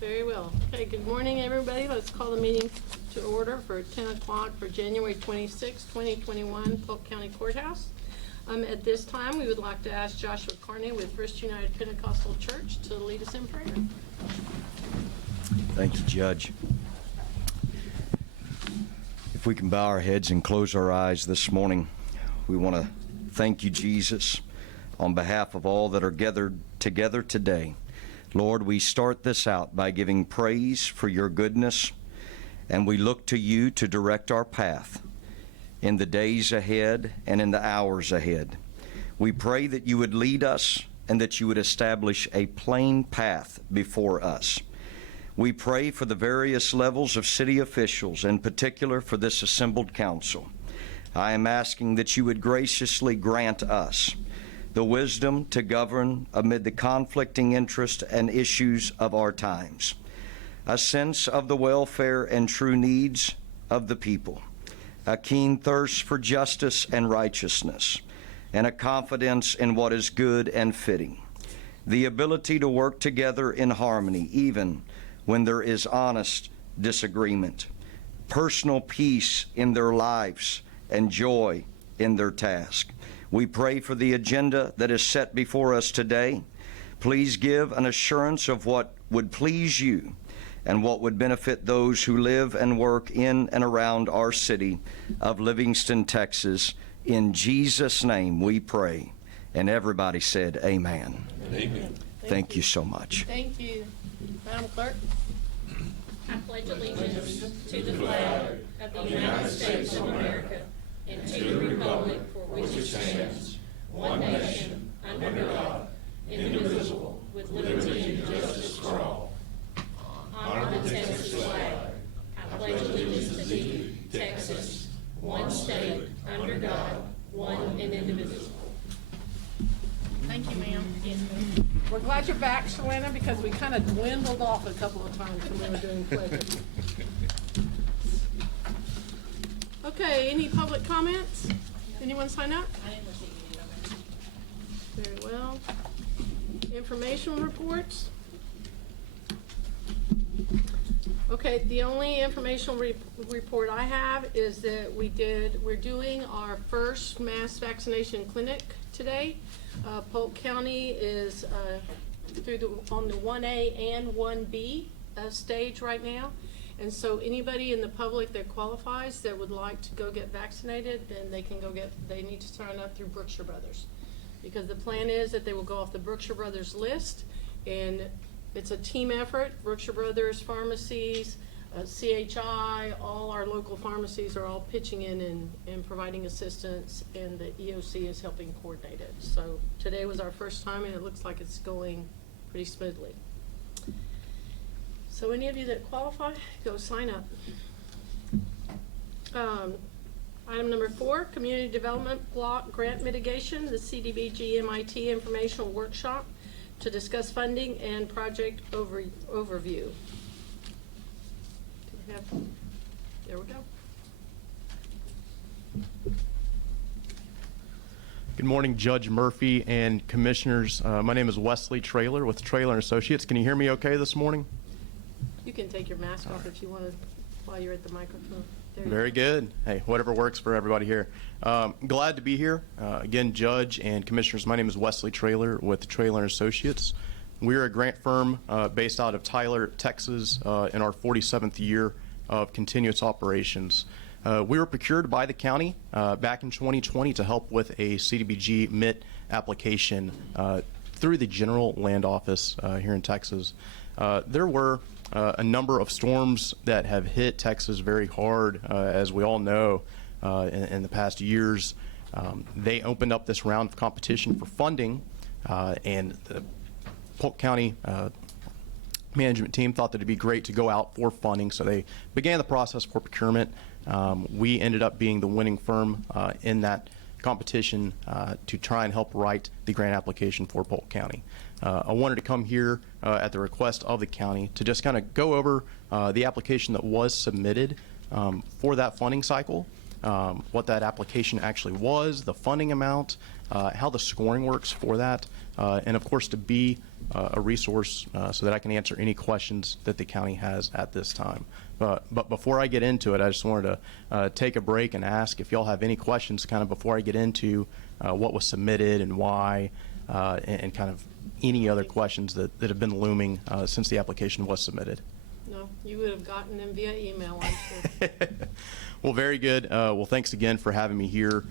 Very well. Okay, good morning, everybody. Let's call the meeting to order for 10 o'clock for January 26, 2021, Polk County Courthouse. At this time, we would like to ask Joshua Carney with First United Pentecostal Church to lead us in prayer. Thank you, Judge. If we can bow our heads and close our eyes this morning, we want to thank you, Jesus, on behalf of all that are gathered together today. Lord, we start this out by giving praise for your goodness, and we look to you to direct our path in the days ahead and in the hours ahead. We pray that you would lead us and that you would establish a plain path before us. We pray for the various levels of city officials, in particular for this assembled council. I am asking that you would graciously grant us the wisdom to govern amid the conflicting interests and issues of our times, a sense of the welfare and true needs of the people, a keen thirst for justice and righteousness, and a confidence in what is good and fitting, the ability to work together in harmony even when there is honest disagreement, personal peace in their lives, and joy in their task. We pray for the agenda that is set before us today. Please give an assurance of what would please you and what would benefit those who live and work in and around our city of Livingston, Texas. In Jesus' name we pray. And everybody said amen. Amen. Thank you so much. Thank you. Madam Clerk. I pledge allegiance to the flag of the United States of America and to the republic for which it stands, one nation, under God, indivisible, with liberty and justice for all. Honor the Texas flag. I pledge allegiance to thee, Texas, one state, under God, one and indivisible. Thank you, ma'am. Yes, ma'am. We're glad you're back, Shalana, because we kind of dwindled off a couple of times when we were doing pledges. Okay, any public comments? Anyone sign up? I didn't receive any of them. Very well. Informational reports? Okay, the only informational report I have is that we're doing our first mass vaccination clinic today. Polk County is on the 1A and 1B stage right now. And so anybody in the public that qualifies that would like to go get vaccinated, then they need to sign up through Brookshire Brothers. Because the plan is that they will go off the Brookshire Brothers list, and it's a team effort. Brookshire Brothers, pharmacies, CHI, all our local pharmacies are all pitching in and providing assistance, and the EOC is helping coordinate it. So today was our first time, and it looks like it's going pretty smoothly. So any of you that qualify, go sign up. Item number 4, Community Development Block Grant Mitigation, the CDBG MIT Informational Workshop to discuss funding and project overview. There we go. Good morning, Judge Murphy and Commissioners. My name is Wesley Traylor with Traylor & Associates. Can you hear me okay this morning? You can take your mask off if you want to while you're at the microphone. Very good. Hey, whatever works for everybody here. Glad to be here. Again, Judge and Commissioners, my name is Wesley Traylor with Traylor & Associates. We're a grant firm based out of Tyler, Texas, in our 47th year of continuous operations. We were procured by the county back in 2020 to help with a CDBG MIT application through the General Land Office here in Texas. There were a number of storms that have hit Texas very hard, as we all know, in the past years. They opened up this round of competition for funding, and the Polk County management team thought that it'd be great to go out for funding, so they began the process for procurement. We ended up being the winning firm in that competition to try and help write the grant application for Polk County. I wanted to come here at the request of the county to just kind of go over the application that was submitted for that funding cycle, what that application actually was, the funding amount, how the scoring works for that, and of course to be a resource so that I can answer any questions that the county has at this time. But before I get into it, I just wanted to take a break and ask if y'all have any questions kind of before I get into what was submitted and why, and kind of any other questions that have been looming since the application was submitted. No, you would have gotten them via email, I'm sure. Well, very good. Well, thanks again for having me here.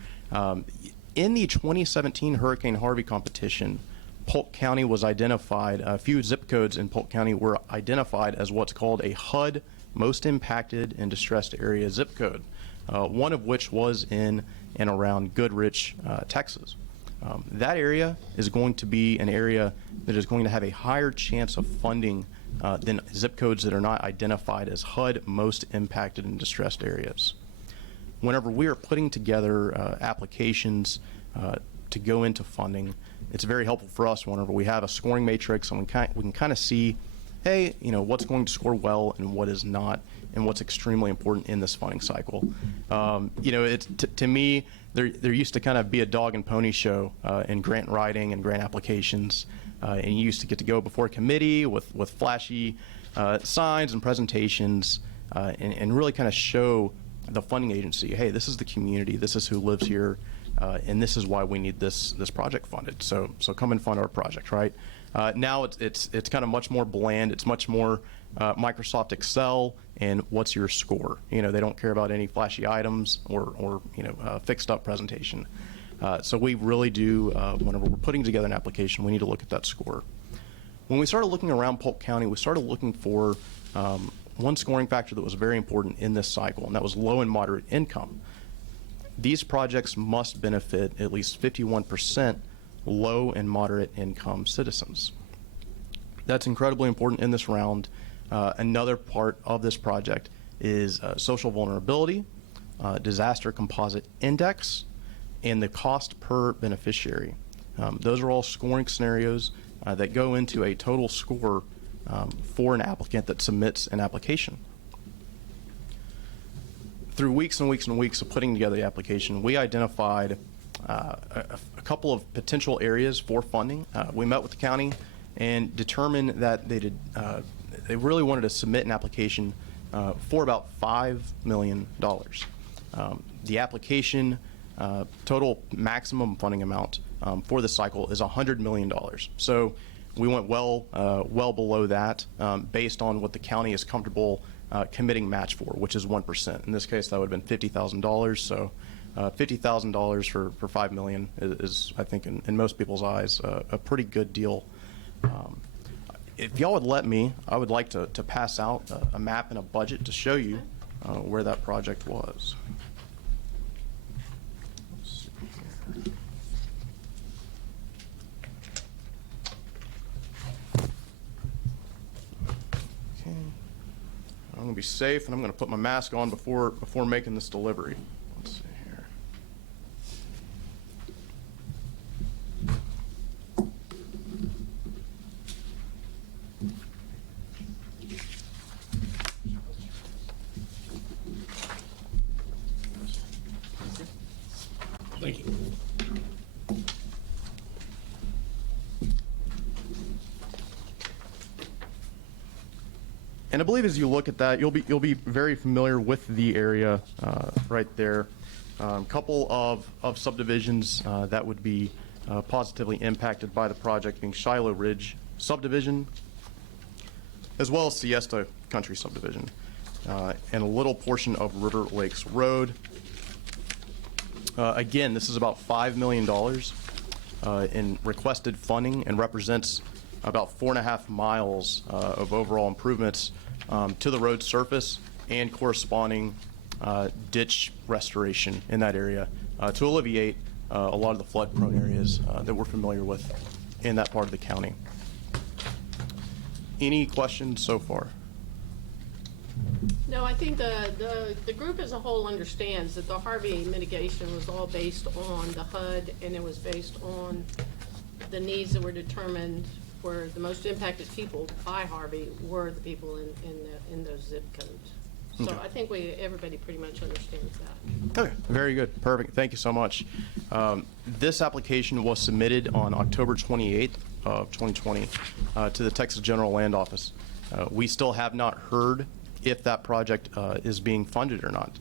In the 2017 Hurricane Harvey competition, Polk County was identified, a few zip codes in Polk County were identified as what's called a HUD Most Impacted and Distressed Area zip code, one of which was in and around Goodrich, Texas. That area is going to be an area that is going to have a higher chance of funding than zip codes that are not identified as HUD Most Impacted and Distressed Areas. Whenever we are putting together applications to go into funding, it's very helpful for us whenever we have a scoring matrix and we can kind of see, hey, what's going to score well and what is not, and what's extremely important in this funding cycle. To me, there used to kind of be a dog and pony show in grant writing and grant applications, and you used to get to go before a committee with flashy signs and presentations, and really kind of show the funding agency, hey, this is the community, this is who lives here, and this is why we need this project funded. So come and fund our project, right? Now it's kind of much more bland. It's much more Microsoft Excel and what's your score. They don't care about any flashy items or fixed up presentation. So we really do, whenever we're putting together an application, we need to look at that score. When we started looking around Polk County, we started looking for one scoring factor that was very important in this cycle, and that was low and moderate income. These projects must benefit at least 51% low and moderate income citizens. That's incredibly important in this round. Another part of this project is social vulnerability, disaster composite index, and the cost per beneficiary. Those are all scoring scenarios that go into a total score for an applicant that submits an application. Through weeks and weeks and weeks of putting together the application, we identified a couple of potential areas for funding. We met with the county and determined that they really wanted to submit an application for about $5 million. The application total maximum funding amount for the cycle is $100 million. So we went well below that based on what the county is comfortable committing match for, which is 1%. In this case, that would have been $50,000. So $50,000 for $5 million is, I think, in most people's eyes, a pretty good deal. If y'all would let me, I would like to pass out a map and a budget to show you where that project was. Let's see here. Okay. I'm going to be safe, and I'm going to put my mask on before making this delivery. Let's see here. Thank you. And I believe as you look at that, you'll be very familiar with the area right there. Couple of subdivisions that would be positively impacted by the project, being Shiloh Ridge subdivision, as well as Siesta Country subdivision, and a little portion of River Lakes Road. Again, this is about $5 million in requested funding and represents about 4.5 miles of overall improvements to the road surface and corresponding ditch restoration in that area to alleviate a lot of the flood-prone areas that we're familiar with in that part of the county. Any questions so far? No, I think the group as a whole understands that the Harvey mitigation was all based on the HUD, and it was based on the needs that were determined where the most impacted people by Harvey were the people in those zip codes. So Okay. I think everybody pretty much understands that. Okay, very good, perfect, thank you so much. This application was submitted on October 28th of 2020 to the Texas General Land Office. We still have not heard if that project is being funded or not.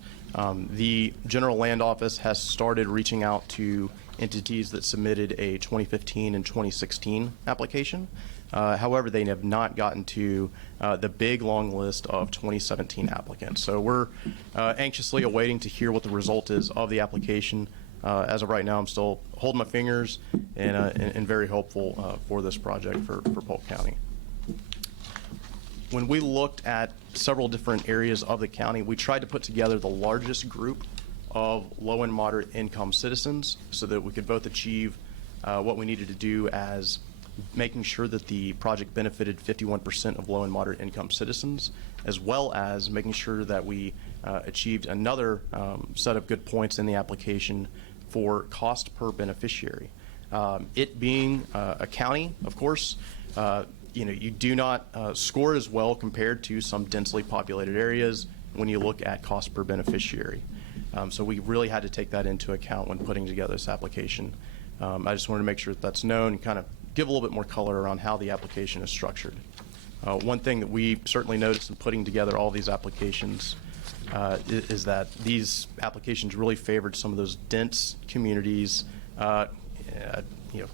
The General Land Office has started reaching out to entities that submitted a 2015 and 2016 application. However, they have not gotten to the big long list of 2017 applicants. So we're anxiously awaiting to hear what the result is of the application. As of right now, I'm still holding my fingers and very hopeful for this project for Polk County. When we looked at several different areas of the county, we tried to put together the largest group of low and moderate income citizens so that we could both achieve what we needed to do as making sure that the project benefited 51% of low and moderate income citizens, as well as making sure that we achieved another set of good points in the application for cost per beneficiary. It being a county, of course, you do not score as well compared to some densely populated areas when you look at cost per beneficiary. So we really had to take that into account when putting together this application. I just wanted to make sure that that's known and kind of give a little bit more color around how the application is structured. One thing that we certainly noticed in putting together all these applications is that these applications really favored some of those dense communities, kind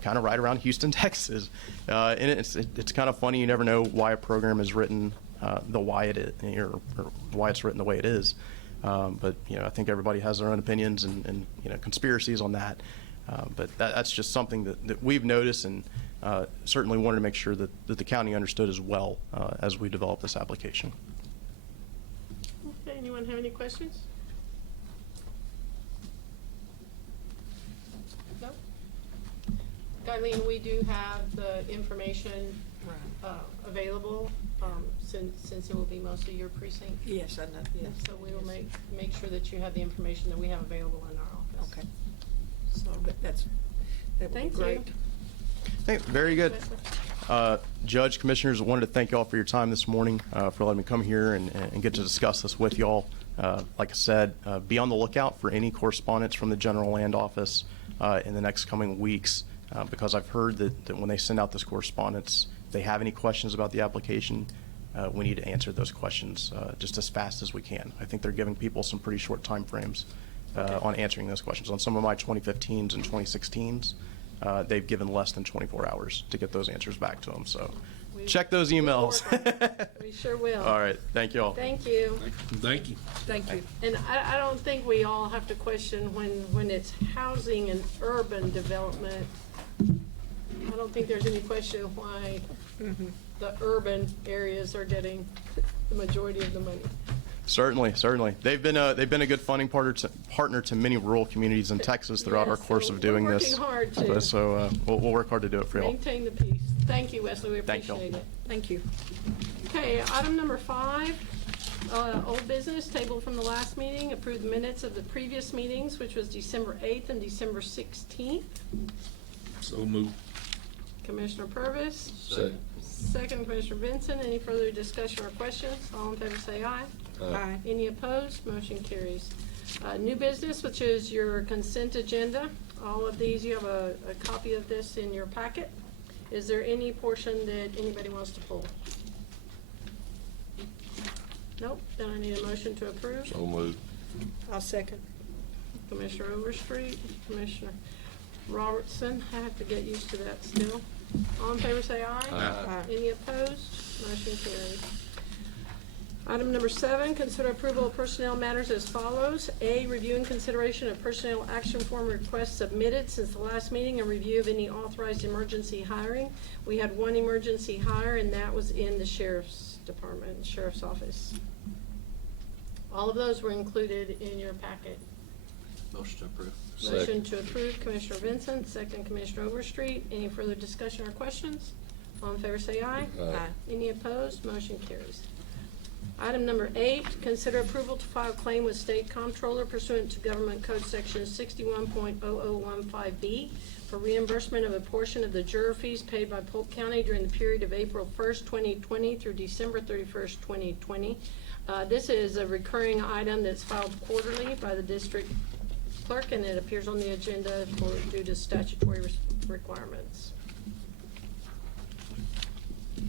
of right around Houston, Texas. And it's kind of funny. You never know why a program is written the why it is, or why it's written the way it is. But I think everybody has their own opinions and conspiracies on that. But that's just something that we've noticed and certainly wanted to make sure that the county understood as well as we develop this application. Okay, anyone have any questions? No? Darlene, we do have the information available since it will be mostly your precinct. Yes, I know, yes. So we will make sure that you have the information that we have available in our office. Okay. So that would be Thank you. great. Hey, very good. Judge, Commissioners, I wanted to thank y'all for your time this morning, for letting me come here and get to discuss this with y'all. Like I said, be on the lookout for any correspondence from the General Land Office in the next coming weeks, because I've heard that when they send out this correspondence, if they have any questions about the application, we need to answer those questions just as fast as we can. I think they're giving people some pretty short time frames on answering those questions. On some of my 2015s and 2016s, they've given less than 24 hours to get those answers back to them. So check those emails. We sure will. All right. Thank you all. Thank you. Thank you. Thank you. And I don't think we all have to question when it's housing and urban development. I don't think there's any question why the urban areas are getting the majority of the money. Certainly, certainly. They've been a good funding partner to many rural communities in Texas throughout our Yes, course so of doing we're this. working hard to So we'll work hard to do it for y'all. maintain the peace. Thank you, Wesley. We Thank y'all. appreciate it. Thank you. Okay, item number 5, old business, tabled from the last meeting. Approve the minutes of the previous meetings, which was December 8th and December 16th. So moved. Commissioner Purvis. Second. Second, Commissioner Benson. Any further discussion or questions? All in favor say aye. Aye. Any opposed? Motion carries. New business, which is your consent agenda. All of these, you have a copy of this in your packet. Is there any portion that anybody wants to pull? Nope, then I need a motion to approve. So moved. I'll second. Commissioner Overstreet, Commissioner Robertson, I have to get used to that still. All in favor say aye. Aye. Any opposed? Motion carries. Item number 7, consider approval of personnel matters as follows. A, review and consideration of personnel action form requests submitted since the last meeting and review of any authorized emergency hiring. We had one emergency hire, and that was in the Sheriff's Department, Sheriff's Office. All of those were included in your packet. Motion to approve. Motion to approve, Commissioner Vincent, second, Commissioner Overstreet. Any further discussion or questions? All in favor say aye. Aye. Any opposed? Motion carries. Item number 8, consider approval to file claim with State Comptroller pursuant to Government Code Section 61.0015B for reimbursement of a portion of the juror fees paid by Polk County during the period of April 1st, 2020 through December 31st, 2020. This is a recurring item that's filed quarterly by the district clerk, and it appears on the agenda due to statutory requirements.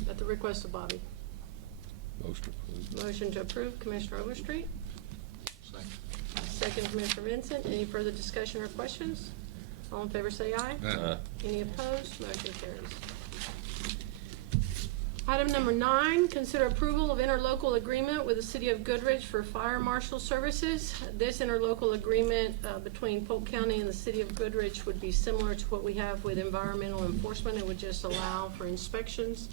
At the request of Bobby. Motion approved. Motion to approve, Commissioner Overstreet. Second. Second, Commissioner Vincent. Any further discussion or questions? All in favor say aye. Aye. Any opposed? Motion carries. Item number 9, consider approval of interlocal agreement with the City of Goodrich for fire marshal services. This interlocal agreement between Polk County and the City of Goodrich would be similar to what we have with environmental enforcement. It would just allow for inspections.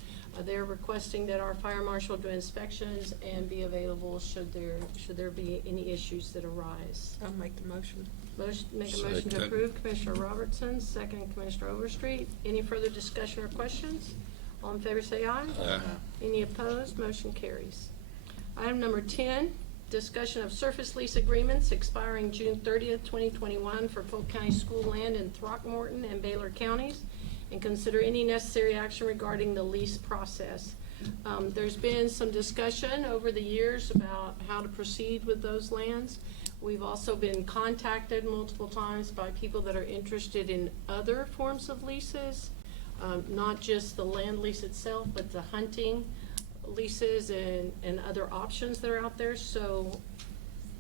They're requesting that our fire marshal do inspections and be available should there be any issues that arise. I'll make the motion. Make a motion to Second. approve, Commissioner Robertson, second, Commissioner Overstreet. Any further discussion or questions? All in favor say aye. Aye. Any opposed? Motion carries. Item number 10, discussion of surface lease agreements expiring June 30th, 2021 for Polk County school land in Throckmorton and Baylor counties, and consider any necessary action regarding the lease process. There's been some discussion over the years about how to proceed with those lands. We've also been contacted multiple times by people that are interested in other forms of leases, not just the land lease itself, but the hunting leases and other options that are out there. So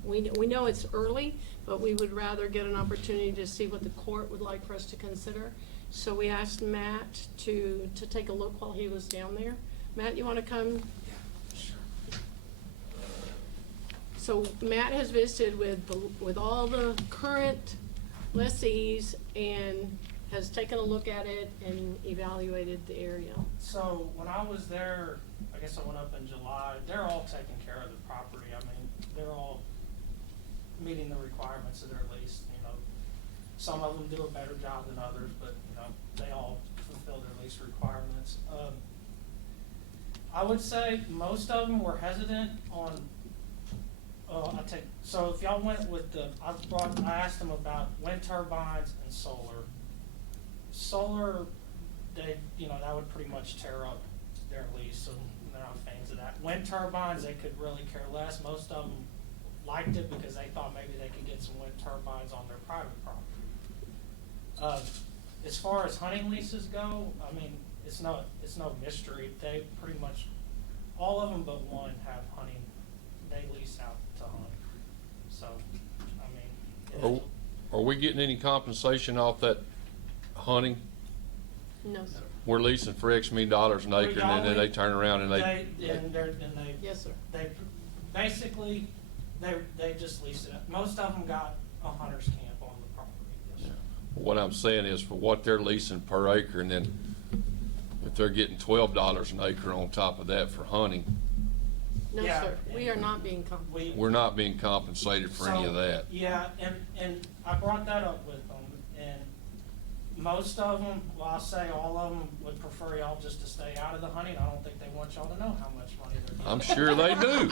we know it's early, but we would rather get an opportunity to see what the court would like for us to consider. So we asked Matt to take a look while he was down there. Matt, you want to come? So Matt has visited with all the current lessees and has taken a look at it and evaluated the area. So when I was there, I guess I went up in July, they're all taking care of the property. I mean, they're all meeting the requirements of their lease, you know. Some of them do a better job than others, but, you know, they all fulfill their lease requirements. I would say most of them were hesitant on, so if y'all went with I asked them about wind turbines and solar. Solar, that would pretty much tear up their lease, so they're not fans of that. Wind turbines, they could really care less. Most of them liked it because they thought maybe they could get some wind turbines on their private property. As far as hunting leases go, I mean, it's no mystery. They pretty much, all of them but one have hunting. They lease out to hunt. So, I mean. Are we getting any compensation off that hunting? No, sir. We're leasing for X many dollars an acre, and then they turn around and they. Yes, sir. They basically, they just leased it. Most of them got a hunter's camp on the property. Yes, sir. What I'm saying is for what they're leasing per acre, and then if they're getting $12 an acre on top of that for hunting, No, Yeah, sir. We are not being compensated. we're not being compensated for any of that. Yeah, and I brought that up with them, and most of them, well, I'll say all of them would prefer y'all just to stay out of the hunting. I don't think they want y'all to know how much money they're getting. I'm sure they do.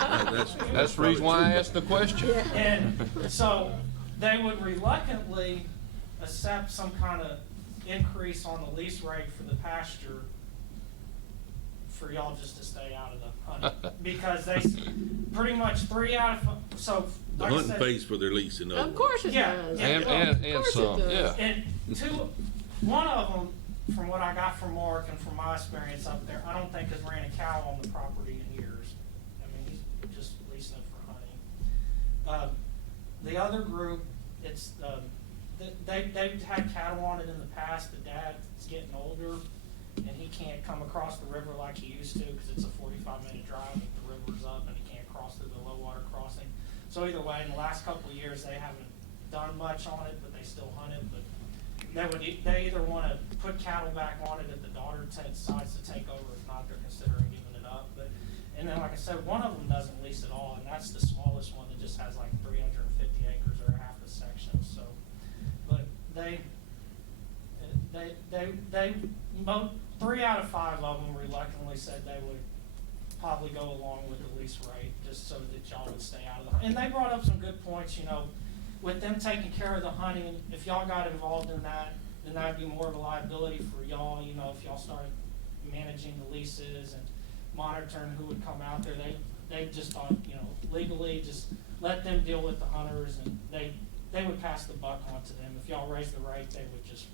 That's the reason why I asked the question. And so they would reluctantly accept some kind of increase on the lease rate for the pasture for y'all just to stay out of the hunting. Because they pretty much 3 out of 5, so. The like I hunting said, pays for their lease, in other Of course it Yeah, does. yeah. And Of course it some, does. yeah. And one of them, from what I got from Mark and from my experience up there, I don't think has ran a cow on the property in years. I mean, he's just leasing it for hunting. The other group, it's, they've had cattle on it in the past. The dad's getting older, and he can't come across the river like he used to because it's a 45-minute drive if the river's up and he can't cross through the low water crossing. So either way, in the last couple of years, they haven't done much on it, but they still hunt it. But they either want to put cattle back on it if the daughter decides to take over. If not, they're considering giving it up. And then, like I said, one of them doesn't lease at all, and that's the smallest one that just has like 350 acres or half a section. So, but 3 out of 5 of them reluctantly said they would probably go along with the lease rate, just so that y'all would stay out of the, and they brought up some good points, you know, with them taking care of the hunting, if y'all got involved in that, then that'd be more of a liability for y'all, you know, if y'all started managing the leases and monitoring who would come out there. They just thought, you know, legally, just let them deal with the hunters, and they would pass the buck on to them. If y'all raise the rate, they would just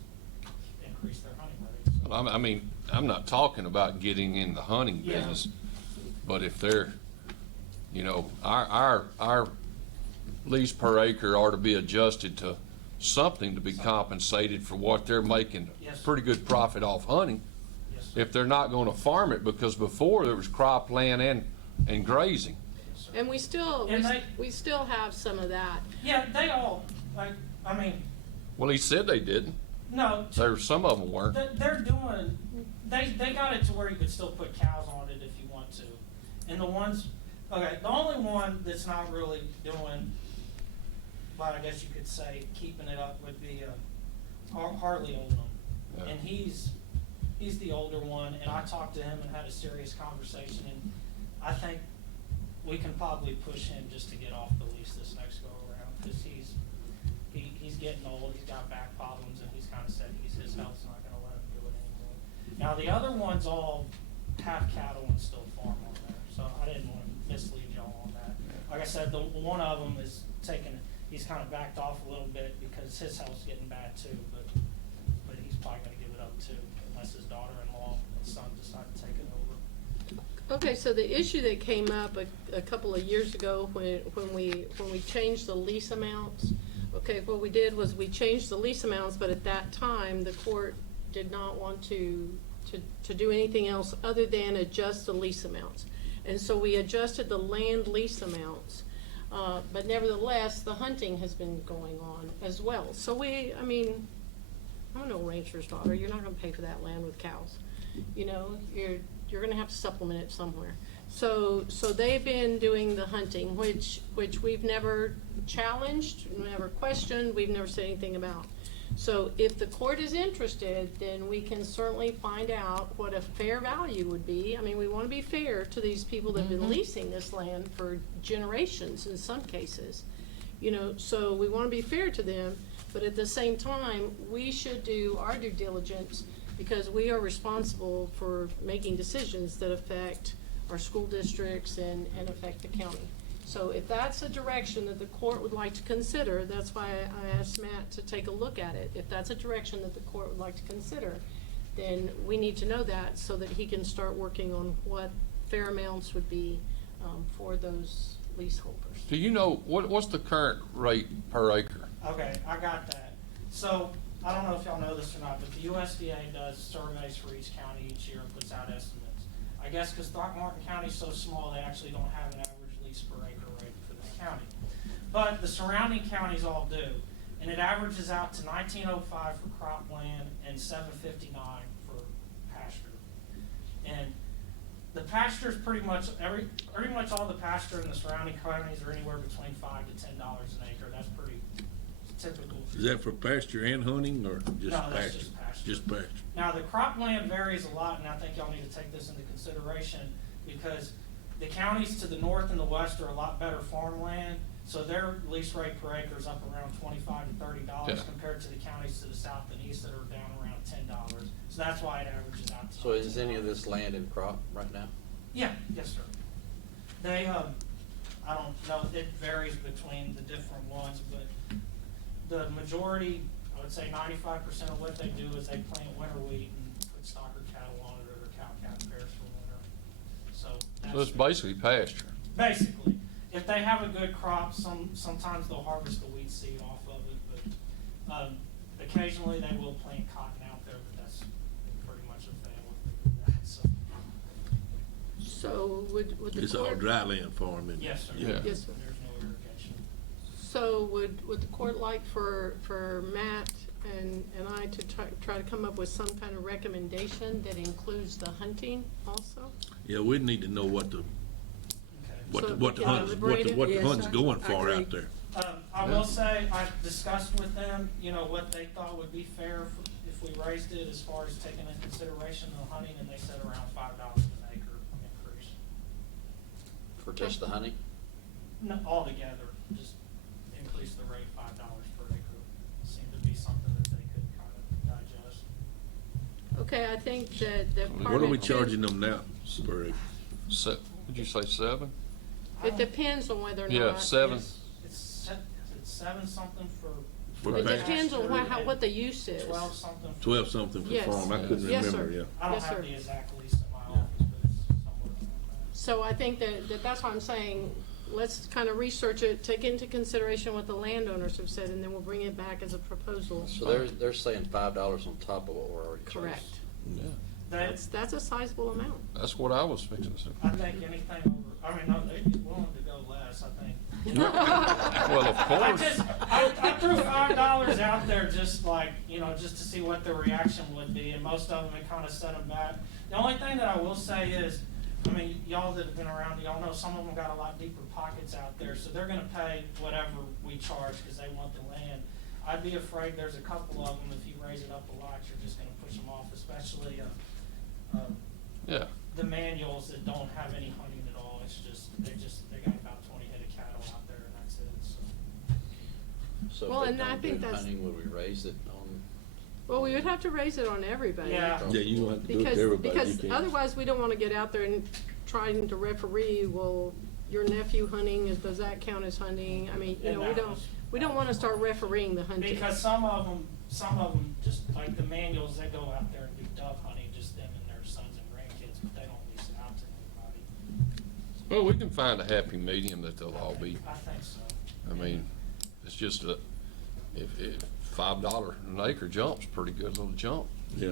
increase their hunting rates. So, I mean, I'm not talking about getting in the hunting Yeah. business, but if they're, you know, our lease per acre ought to be adjusted to something to be compensated for what they're making Yes, sir. pretty good profit off hunting. yes, sir. If they're not gonna farm it, because before there was cropland and grazing. Yes, sir. And we still, And we still have some of that. Yeah, they all, like, I mean, Well, he said they didn't. no, Some of them weren't. they're doing, they got it to where you could still put cows on it if you want to. And the ones, okay, the only one that's not really doing, but I guess you could say keeping it up would be Harley Oldham. Yeah. And he's the older one, and I talked to him and had a serious conversation, and I think we can probably push him just to get off the lease this next go around, because he's getting old, he's got back problems, and he's kind of said his health's not gonna let him do it anymore. Now, the other ones all have cattle and still farm on there, so I didn't want to mislead y'all on that. Like I said, the one of them is he's kind of backed off a little bit because his health's getting bad too, but he's probably gonna give it up too, unless his daughter-in-law and son decide to take it over. Okay, so the issue that came up a couple of years ago when we changed the lease amounts, okay, what we did was we changed the lease amounts, but at that time, the court did not want to do anything else other than adjust the lease amounts. And so we adjusted the land lease amounts, but nevertheless, the hunting has been going on as well. So I mean, I'm no rancher's daughter, you're not gonna pay for that land with cows. You know, you're gonna have to supplement it somewhere. So they've been doing the hunting, which we've never challenged, never questioned, we've never said anything about. So if the court is interested, then we can certainly find out what a fair value would be. I mean, we wanna be fair to these people that have been leasing this land for generations in some cases. You know, so we wanna be fair to them, but at the same time, we should do our due diligence because we are responsible for making decisions that affect our school districts and affect the county. So if that's a direction that the court would like to consider, that's why I asked Matt to take a look at it. If that's a direction that the court would like to consider, then we need to know that so that he can start working on what fair amounts would be for those leaseholders. Do you know, what's the current rate per acre? Okay, I got that. So, I don't know if y'all know this or not, but the USDA does surveys for each county each year and puts out estimates. I guess because Throckmorton County's so small, they actually don't have an average lease per acre rate for the county. But the surrounding counties all do, and it averages out to $19.05 for cropland and $7.59 for pasture. And the pasture is pretty much all the pasture in the surrounding counties are anywhere between $5 to $10 an acre. That's pretty typical. Is that for pasture and hunting, or just No, pasture? that's just pasture. Just pasture. Now, the cropland varies a lot, and I think y'all need to take this into consideration because the counties to the north and the west are a lot better farmland, so their lease rate per acre is up around $25 to $30 Yeah. compared to the counties to the south and east that are down around $10. So that's why it averages out to. So is any of this land in crop right now? Yeah, yes, sir. They, I don't know, it varies between the different ones, but the majority, I would say 95% of what they do is they plant winter wheat and put stocker cattle on it or cow-calf pairs for winter. So So it's that's basically pasture. basically, if they have a good crop, sometimes they'll harvest the wheat seed off of it, but occasionally they will plant cotton out there, but that's pretty much a fail. So, So would the It's all court, dry land farming. yes, sir. Yeah. Yes, sir. There's no irrigation. so would the court like for Matt and I to try to come up with some kind of recommendation that includes the hunting also? Yeah, we need to know what the, Okay. what So, the, what the yeah, hunt's, liberated? what the Yes, hunt's I going for agree. out there. I will say, I discussed with them, you know, what they thought would be fair if we raised it as far as taking into consideration the hunting, and they said around $5 an acre increase. For just the honey? No, altogether, just increase the rate $5 per acre. Seemed to be something that they could kind of digest. Okay, I think that the What are we department charging them now per acre? Would you say 7? It depends on whether or not. Yeah, 7. It's 7 something for. For It pasture. depends on what the use is. 12 something. 12 something for Yes. farm, I couldn't Yes, remember, sir. yeah. I don't Yes, have sir. the exact lease in my office, but it's somewhere around that. So I think that's why I'm saying, let's kind of research it, take into consideration what the landowners have said, and then we'll bring it back as a proposal. So they're saying $5 on top of what we're already charging. Correct. Yeah. That's a sizable amount. That's what I was fixing to say. I think anything over, I mean, no, they'd be willing to go less, I think. Well, of course. I threw $5 out there just like, just to see what the reaction would be, and most of them had kind of set them back. The only thing that I will say is, I mean, y'all that have been around, y'all know some of them got a lot deeper pockets out there, so they're gonna pay whatever we charge because they want the land. I'd be afraid there's a couple of them, if you raise it up a lot, you're just gonna push them off, especially, Yeah. the manuals that don't have any hunting at all. It's just, they got about 20 head of cattle out there and that's it, so. So Well, if and they I don't think do that's- hunting, would we raise it on? Well, we would have to raise it on everybody. Yeah. Yeah, you don't have to do it to Because, everybody. because You can't. otherwise, we don't want to get out there and trying to referee, well, your nephew hunting, does that count as hunting? I mean, And that was- we don't want to start refereeing the hunting. Because some of them just, like the manuals, they go out there and do dove hunting, just them and their sons and grandkids, but they don't lease it out to anybody. Well, we can find a happy medium that they'll all be. I think so. I mean, it's just if $5 an acre jump's a pretty good little jump. Yeah.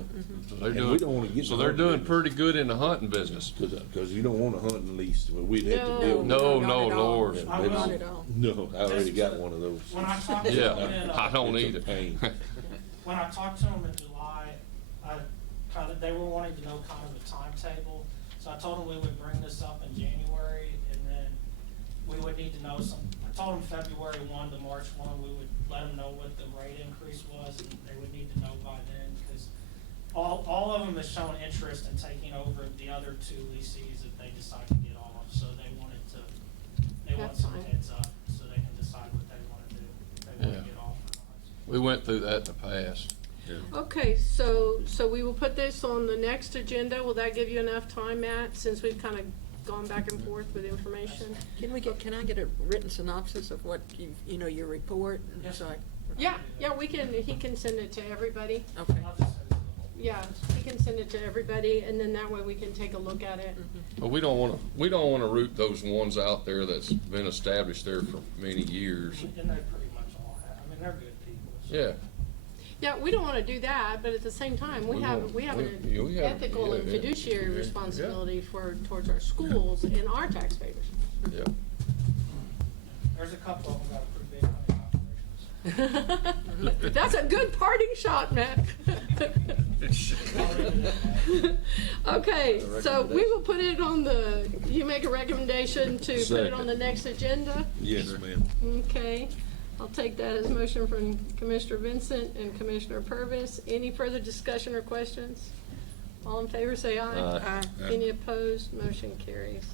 So they're And we don't wanna get so in the they're hunting doing business. pretty good in the hunting business. Cause you don't want a hunting lease, well, we'd have to No. deal with. No, Not no, at all. Lord. Yeah, I that's- Not at all. No, I already got one of those. When I talked to Yeah, them in, I don't It's a either. pain. when I talked to them in July, they were wanting to know kind of the timetable. So I told them we would bring this up in January, and then we would need to know I told them February 1 to March 1, we would let them know what the rate increase was, and they would need to know by then, because all of them have shown interest in taking over the other 2 leases if they decide to get off. So they want That's some fine. heads up so they can decide what they want to do, if they want Yeah. to get off or not. We went through that in the past. Okay, so we will put this on the next agenda. Will that give you enough time, Matt, since we've kind of gone back and forth with information? Can I get a written synopsis of what your report? Yes. So Yeah, he can send it to everybody. Okay. I'll just send it to them. Yeah, he can send it to everybody, and then that way we can take a look at it. But we don't wanna root those ones out there that's been established there for many years. And they pretty much all have, I mean, they're good people. so. Yeah. Yeah, we don't want to do that, but at the same time, we have we have- an ethical and yeah, fiduciary yeah. responsibility towards our schools and our taxpayers. Yeah. There's a couple of them got a pretty big hunting operation. That's a good parting shot, Matt. Okay, so we will put it on you make a recommendation to put it on the next agenda? Yes, ma'am. Okay, I'll take that as motion from Commissioner Vincent and Commissioner Purvis. Any further discussion or questions? All in favor, say aye. Aye. Any opposed? Motion carries.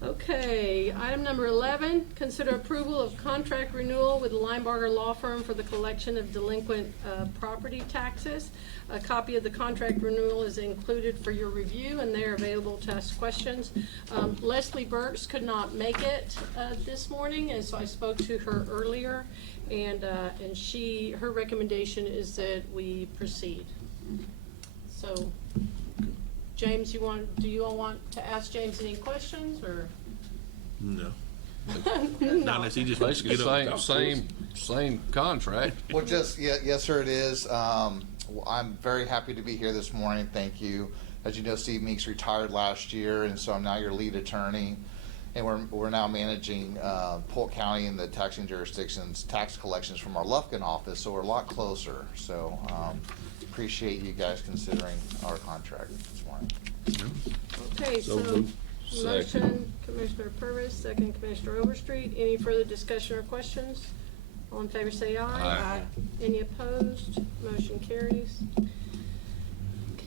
Okay, item number 11, consider approval of contract renewal with the Linebarger Law Firm for the collection of delinquent property taxes. A copy of the contract renewal is included for your review, and they're available to ask questions. Leslie Burks could not make it this morning, and so I spoke to her earlier, and her recommendation is that we proceed. So, James, do you all want to ask James any questions, or? No. No. Not unless he just wants to Basically, get up and talk to us. same contract. Well, yes, sir, it is. I'm very happy to be here this morning. Thank you. As you know, Steve Meeks retired last year, and so I'm now your lead attorney. And we're now managing Polk County and the taxing jurisdictions tax collections from our Lufkin office, so we're a lot closer. So appreciate you guys considering our contract this morning. Okay, So so, moved. motion, Commissioner Purvis, second Commissioner Overstreet. Any further discussion or questions? All in favor say aye. Aye. Any opposed? Motion carries.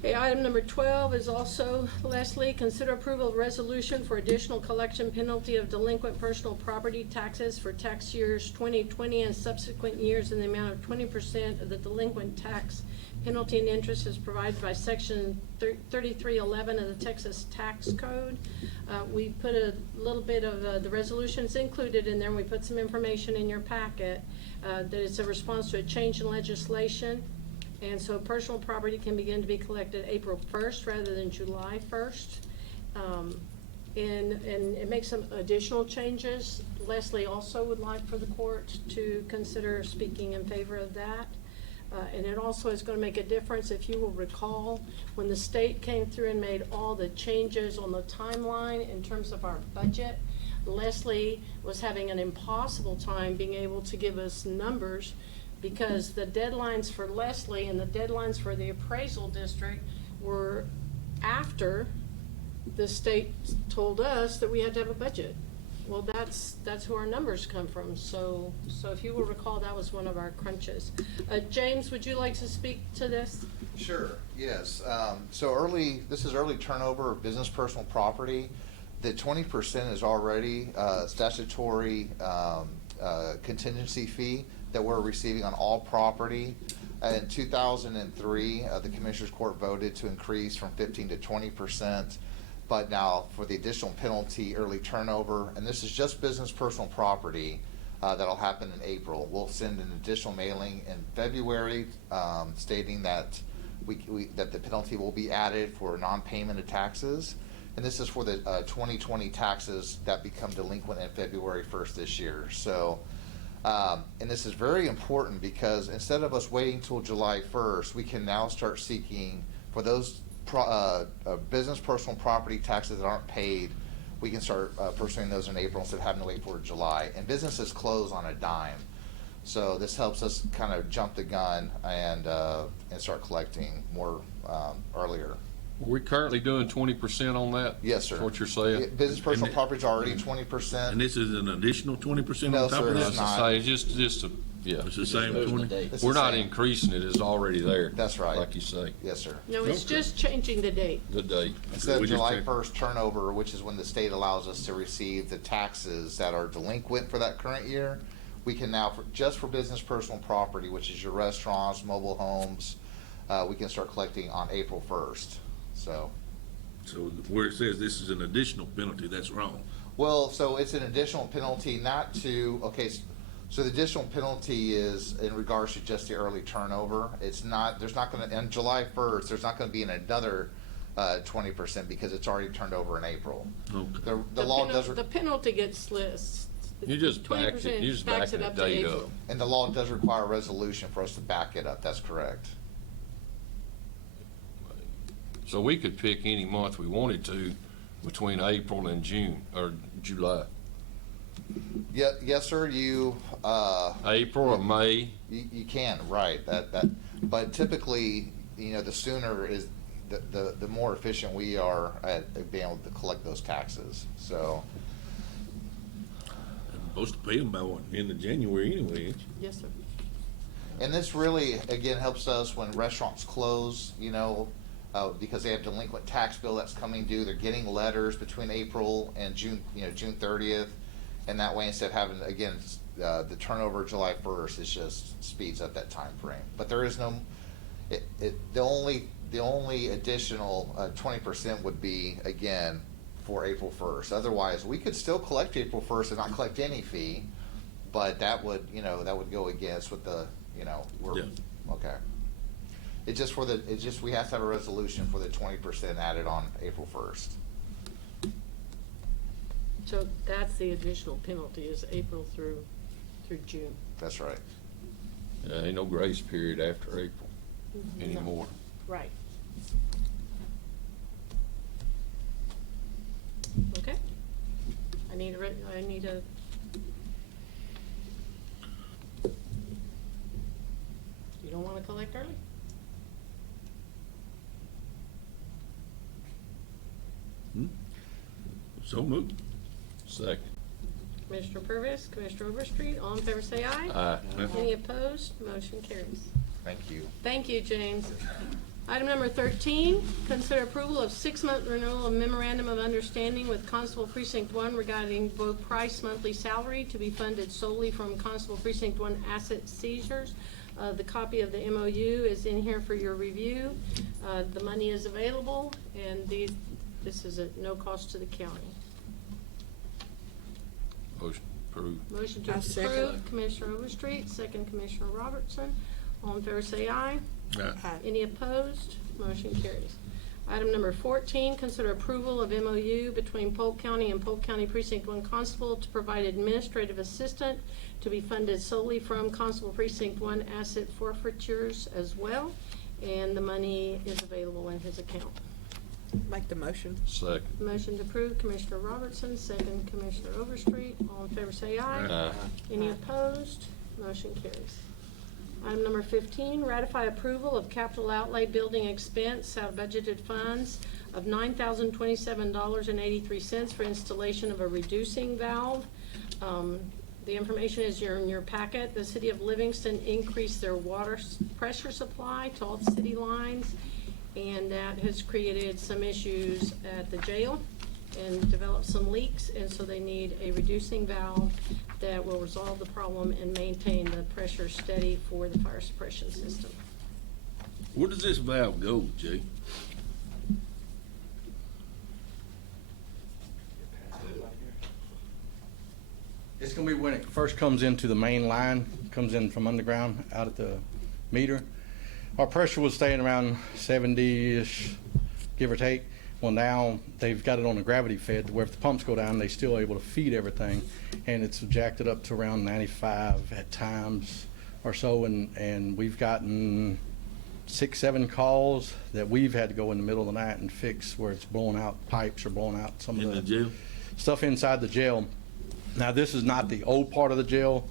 Okay, item number 12 is also, Leslie, consider approval of resolution for additional collection penalty of delinquent personal property taxes for tax years 2020 and subsequent years in the amount of 20% of the delinquent tax penalty and interest is provided by section 3311 of the Texas Tax Code. We put a little bit of the resolutions included in there, and we put some information in your packet that it's a response to a change in legislation. And so personal property can begin to be collected April 1st rather than July 1st. And it makes some additional changes. Leslie also would like for the court to consider speaking in favor of that. And it also is going to make a difference, if you will recall, when the state came through and made all the changes on the timeline in terms of our budget, Leslie was having an impossible time being able to give us numbers, because the deadlines for Leslie and the deadlines for the appraisal district were after the state told us that we had to have a budget. Well, that's who our numbers come from. So if you will recall, that was one of our crunches. James, would you like to speak to this? Sure, yes. This is early turnover of business personal property. The 20% is already statutory contingency fee that we're receiving on all property. In 2003, the Commissioners Court voted to increase from 15 to 20%. But now for the additional penalty, early turnover, and this is just business personal property, that'll happen in April. We'll send an additional mailing in February stating that that the penalty will be added for non-payment of taxes. And this is for the 2020 taxes that become delinquent in February 1st this year. So, and this is very important because instead of us waiting till July 1st, we can now start seeking for those business personal property taxes that aren't paid. We can start pursuing those in April instead of having to wait for July. And businesses close on a dime. So this helps us kind of jump the gun and start collecting more earlier. Are we currently doing 20% on that? Yes, sir. That's what you're saying? Business personal property is already 20%. And this is an additional 20% No, on top sir, of it that? is not. Say, just a, yeah. It's the same Moving the 20? date. It's We're the not same. increasing it, it's already there. That's right. Like you say, Yes, sir. No, it's Okay. just changing the date. the date. Instead We of just July take- 1st turnover, which is when the state allows us to receive the taxes that are delinquent for that current year, we can now, just for business personal property, which is your restaurants, mobile homes, we can start collecting on April 1st. So, Where it says this is an additional penalty, that's wrong. well, so it's an additional penalty not to, so the additional penalty is in regards to just the early turnover. It's not, there's not gonna, on July 1st, there's not gonna be another 20% because it's already turned over in April. Okay. The law does. The penalty gets list. You just backed it, 20% you just backs backing it the up to date April. up. And the law does require a resolution for us to back it up, that's correct. So we could pick any month we wanted to between April and June, or July. Yeah, yes, sir, April or May, you can, right, but typically, the sooner is, the more efficient we are at being able to collect those taxes, so. I'm supposed to pay them by what, end of January anyway, ain't you? Yes, sir. And this really, again, helps us when restaurants close, because they have delinquent tax bill that's coming due. They're getting letters between April and June, June 30th. And that way, instead of having, again, the turnover July 1st, it just speeds up that time frame. But there is no, the only additional 20% would be, again, for April 1st. Otherwise, we could still collect April 1st and not collect any fee, but that would, that would go against what the, Yeah. okay. We have to have a resolution for the 20% added on April 1st. So that's the additional penalty, is April through June. That's right. ain't no grace period after April anymore. Right. Okay. I need a. You don't want to collect early? So moved. Second. Commissioner Purvis, Commissioner Overstreet, all in favor say aye. Aye. Any opposed? Motion carries. Thank you. Thank you, James. Item number 13, consider approval of 6-month renewal of memorandum of understanding with Constable Precinct 1 regarding both price monthly salary to be funded solely from Constable Precinct 1 asset seizures. The copy of the MOU is in here for your review. The money is available, and this is at no cost to the county. Motion approved. Motion to I second. approve, Commissioner Overstreet, second Commissioner Robertson. All in favor say aye. Any opposed? Motion carries. Item number 14, consider approval of MOU between Polk County and Polk County Precinct 1 Constable to provide administrative assistant to be funded solely from Constable Precinct 1 asset forfeitures as well, and the money is available in his account. Make the motion. Second. Motion to approve, Commissioner Robertson, second Commissioner Overstreet. All in favor say aye. Any opposed? Motion carries. Item number 15, ratify approval of capital outlay building expense out of budgeted funds of $9,027.83 for installation of a reducing valve. The information is in your packet. The City of Livingston increased their water pressure supply to all the city lines, and that has created some issues at the jail and developed some leaks, and so they need a reducing valve that will resolve the problem and maintain the pressure steady for the fire suppression system. Where does this valve go, Jay? It's gonna be when it first comes into the main line, comes in from underground out at the meter. Our pressure was staying around 70-ish, give or take. Well, now they've got it on a gravity fed to where if the pumps go down, they're still able to feed everything. And it's jacked it up to around 95 at times or so. And we've gotten 6, 7 calls that we've had to go in the middle of the night and fix where it's blowing out pipes or blowing out some In of the the jail? stuff inside the jail. Now, this is not the old part of the jail.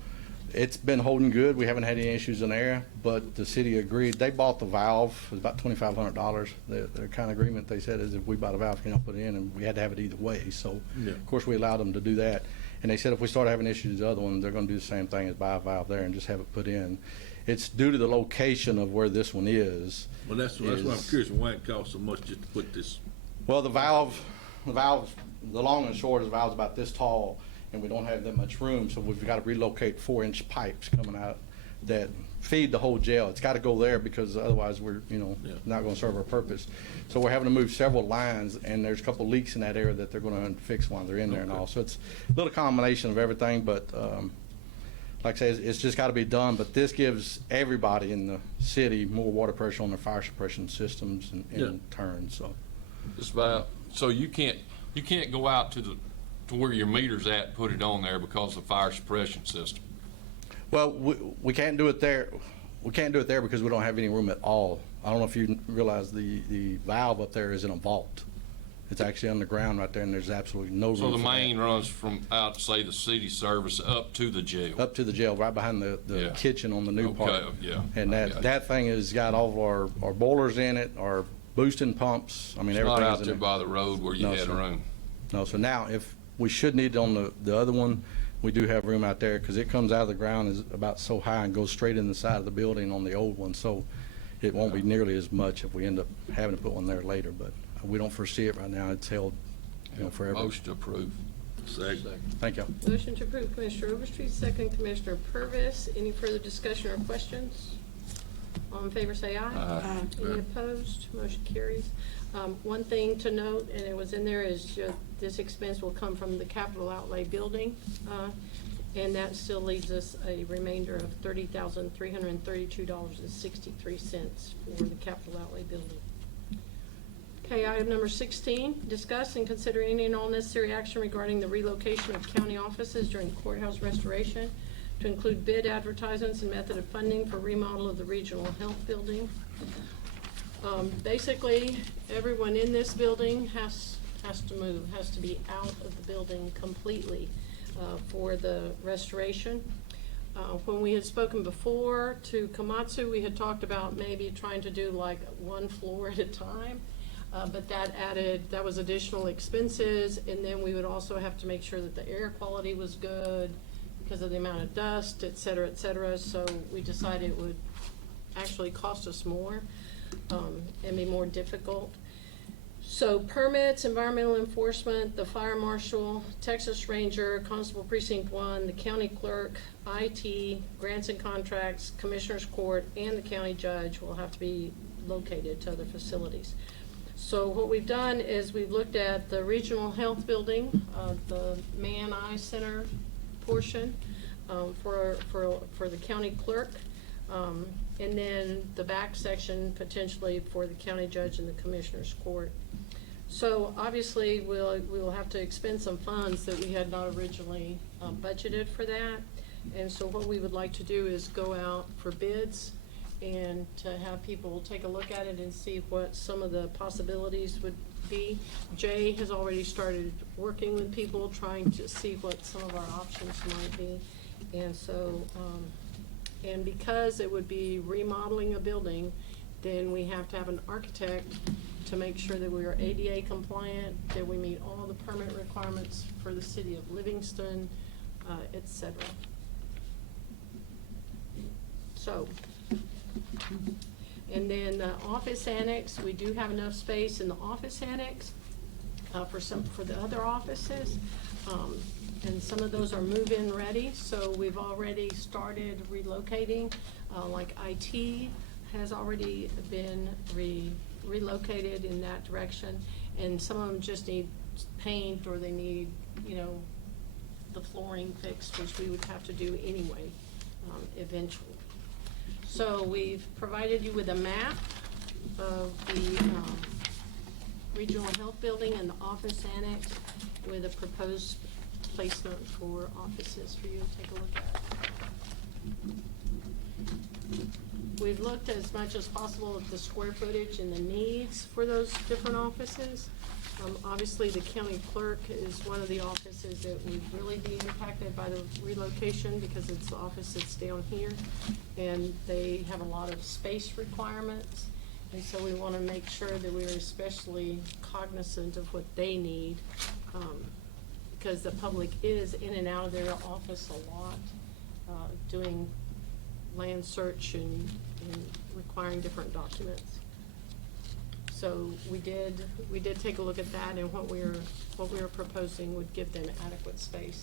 It's been holding good. We haven't had any issues in there, but the city agreed. They bought the valve. It was about $2,500. The kind of agreement they said is if we buy the valve, you know, put it in, and we had to have it either way. So, Yeah. of course, we allowed them to do that. And they said if we start having issues with the other one, they're going to do the same thing as buy a valve there and just have it put in. It's due to the location of where this one is. Well, that's why I'm curious why it costs so much just to put this. Well, the long and short is the valve's about this tall, and we don't have that much room, so we've got to relocate 4-inch pipes coming out that feed the whole jail. It's got to go there because otherwise we're, not going to serve our purpose. So we're having to move several lines, and there's a couple leaks in that area that they're going to fix while they're in there and all. So it's a little combination of everything, but like I say, it's just got to be done. But this gives everybody in the city more water pressure on their fire suppression systems in turn. So This valve, so you can't go out to where your meter's at and put it on there because of the fire suppression system. Well, we can't do it there. We can't do it there because we don't have any room at all. I don't know if you realize the valve up there is in a vault. It's actually underground right there, and there's absolutely no room. So the for main that. runs from out, say, the city service up to the jail. Up to the jail, right behind the Yeah. kitchen on the new part. Okay, yeah. And I got you. that thing has got all of our boilers in it, our boosting pumps. I mean, It's not everything out is there in by the road where you No, had sir. room. No, so now if we should need it on the other one, we do have room out there because it comes out of the ground is about so high and goes straight in the side of the building on the old one. So it won't be nearly as much if we end up having to put one there later, but we don't foresee it right now. It's held, forever. Motion to approve. Second. Thank you. Motion to approve, Commissioner Overstreet, second Commissioner Purvis. Any further discussion or questions? All in favor say aye. Aye. Any opposed? Motion carries. One thing to note, and it was in there, is this expense will come from the capital outlay building, and that still leaves us a remainder of $30,332.63 for the capital outlay building. Okay, item number 16, discuss and consider any and all necessary action regarding the relocation of county offices during courthouse restoration to include bid advertisements and method of funding for remodel of the regional health building. Basically, everyone in this building has to move, has to be out of the building completely for the restoration. When we had spoken before to Komatsu, we had talked about maybe trying to do like one floor at a time. But that was additional expenses, and then we would also have to make sure that the air quality was good because of the amount of dust, et cetera, so we decided it would actually cost us more. and be more difficult. So permits, environmental enforcement, the fire marshal, Texas Ranger, Constable Precinct 1, the county clerk, IT, grants and contracts, Commissioners Court, and the county judge will have to be located to other facilities. So what we've done is we've looked at the regional health building, the Man-Eye Center portion for the county clerk, and then the back section potentially for the county judge and the Commissioners Court. So obviously we'll have to expend some funds that we had not originally budgeted for that. And so what we would like to do is go out for bids and to have people take a look at it and see what some of the possibilities would be. Jay has already started working with people, trying to see what some of our options might be. And so, and because it would be remodeling a building, then we have to have an architect to make sure that we are ADA compliant, that we meet all the permit requirements for the city of Livingston, et cetera. So, and then the office annex, we do have enough space in the office annex for the other offices. And some of those are move-in ready, so we've already started relocating. Like IT has already been relocated in that direction, and some of them just need paint or they need, you know, the flooring fixed, which we would have to do anyway, eventually. So we've provided you with a map of the regional health building and the office annex with a proposed placement for offices for you to take a look at. We've looked as much as possible at the square footage and the needs for those different offices. Obviously, the county clerk is one of the offices that would really be impacted by the relocation because it's the office that's down here, and they have a lot of space requirements, and so we want to make sure that we're especially cognizant of what they need, because the public is in and out of their office a lot, doing land search and requiring different documents. So we did take a look at that, and what we were proposing would give them adequate space.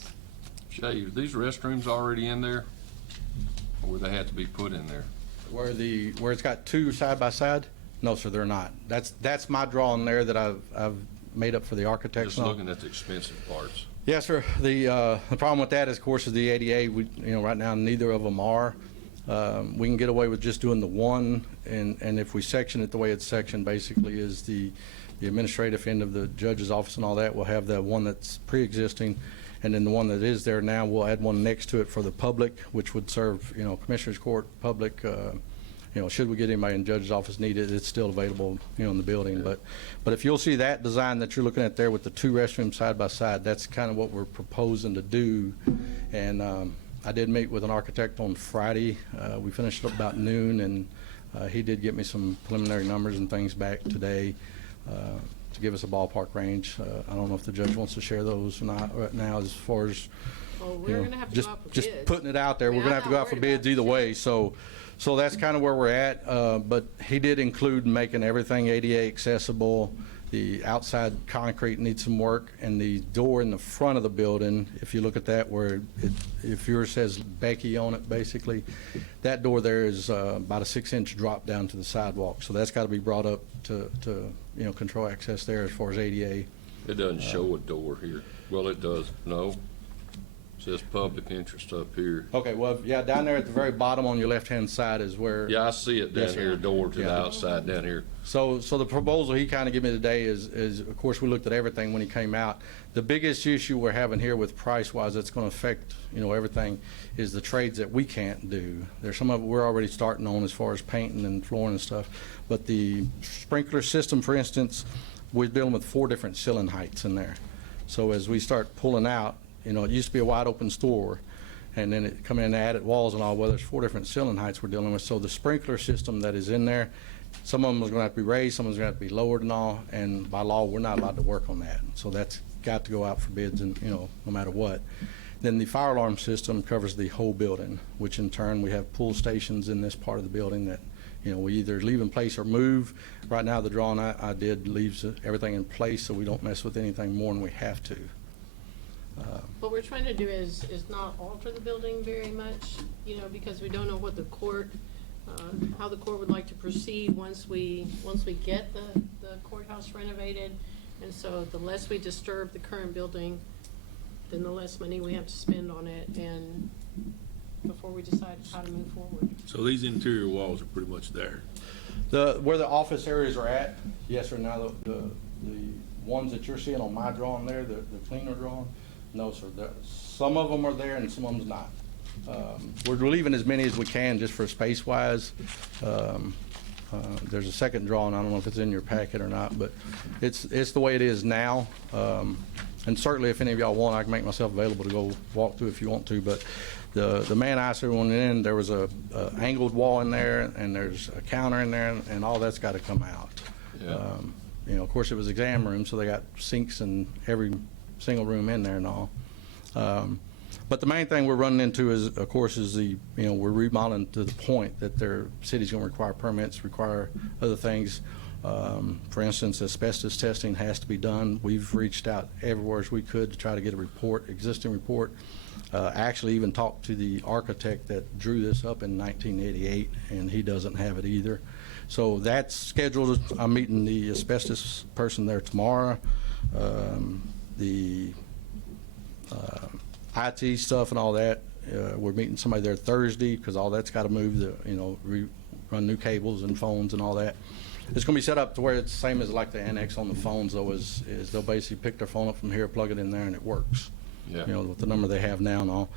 Shay, are these restrooms already in there? Or would they have to be put in there? Where it's got two side by side? No, sir, they're not. That's my drawing there that I've made up for the architects. Just looking at the expensive parts. Yes, sir. The problem with that is, of course, is the ADA. Right now neither of them are. We can get away with just doing the one, and if we section it the way it's sectioned, basically is the administrative end of the judge's office and all that, we'll have the one that's pre-existing, and then the one that is there now, we'll add one next to it for the public, which would serve, Commissioners Court, public, should we get anybody in the judge's office needed, it's still available, in the building. Yeah. But if you'll see that design that you're looking at there with the two restrooms side by side, that's kind of what we're proposing to do. And I did meet with an architect on Friday. We finished up about noon, and he did get me some preliminary numbers and things back today to give us a ballpark range. I don't know if the judge wants to share those or not right now, as far as Well, we're gonna have to go out for just bids. putting it out there. I mean, We're gonna I'm have to go not out for worried bids about either the way. So that's kind of where we're at. But he did include making everything ADA accessible. The outside concrete needs some work, and the door in the front of the building, if you look at that where if yours says Becky on it, basically, that door there is about a 6-inch drop down to the sidewalk. So that's got to be brought up to control access there as far as ADA. It doesn't show a door here. Well, it does. No. It says public interest up here. Okay, well, yeah, down there at the very bottom on your left-hand side is where. Yeah, I see it down Yes, sir. here, door to the Yeah. outside down here. So the proposal he kind of gave me today is, of course, we looked at everything when he came out. The biggest issue we're having here with price-wise that's going to affect, everything, is the trades that we can't do. There's some of it we're already starting on as far as painting and flooring and stuff. But the sprinkler system, for instance, we're dealing with 4 different ceiling heights in there. So as we start pulling out, it used to be a wide-open store, and then it come in and added walls and all. Well, there's 4 different ceiling heights we're dealing with. So the sprinkler system that is in there, some of them is going to have to be raised, some of them is going to have to be lowered and all, and by law, we're not allowed to work on that. So that's got to go out for bids, and no matter what. Then the fire alarm system covers the whole building, which in turn, we have pool stations in this part of the building that, we either leave in place or move. Right now, the drawing I did leaves everything in place, so we don't mess with anything more than we have to. What we're trying to do is not alter the building very much, because we don't know what the court, how the court would like to proceed once we get the courthouse renovated. And so the less we disturb the current building, then the less money we have to spend on it, and before we decide how to move forward. So these interior walls are pretty much there. Where the office areas are at, yes or no, the ones that you're seeing on my drawing there, the cleaner drawing, no, sir. Some of them are there and some of them's not. We're leaving as many as we can just for space-wise. There's a second drawing, I don't know if it's in your packet or not, but it's the way it is now. And certainly if any of y'all want, I can make myself available to go walk through if you want to, but the man I said went in, there was a angled wall in there, and there's a counter in there, and all that's got to come out. Yeah. Of course, it was exam room, so they got sinks in every single room in there and all. But the main thing we're running into is, of course, we're remodeling to the point that their city's going to require permits, require other things. For instance, asbestos testing has to be done. We've reached out everywhere as we could to try to get a existing report. Actually even talked to the architect that drew this up in 1988, and he doesn't have it either. So that's scheduled. I'm meeting the asbestos person there tomorrow. The IT stuff and all that, we're meeting somebody there Thursday, because all that's got to move, run new cables and phones and all that. It's going to be set up to where it's the same as like the annex on the phones, though, is they'll basically pick their phone up from here, plug it in there, and it works. Yeah. With the number they have now and all.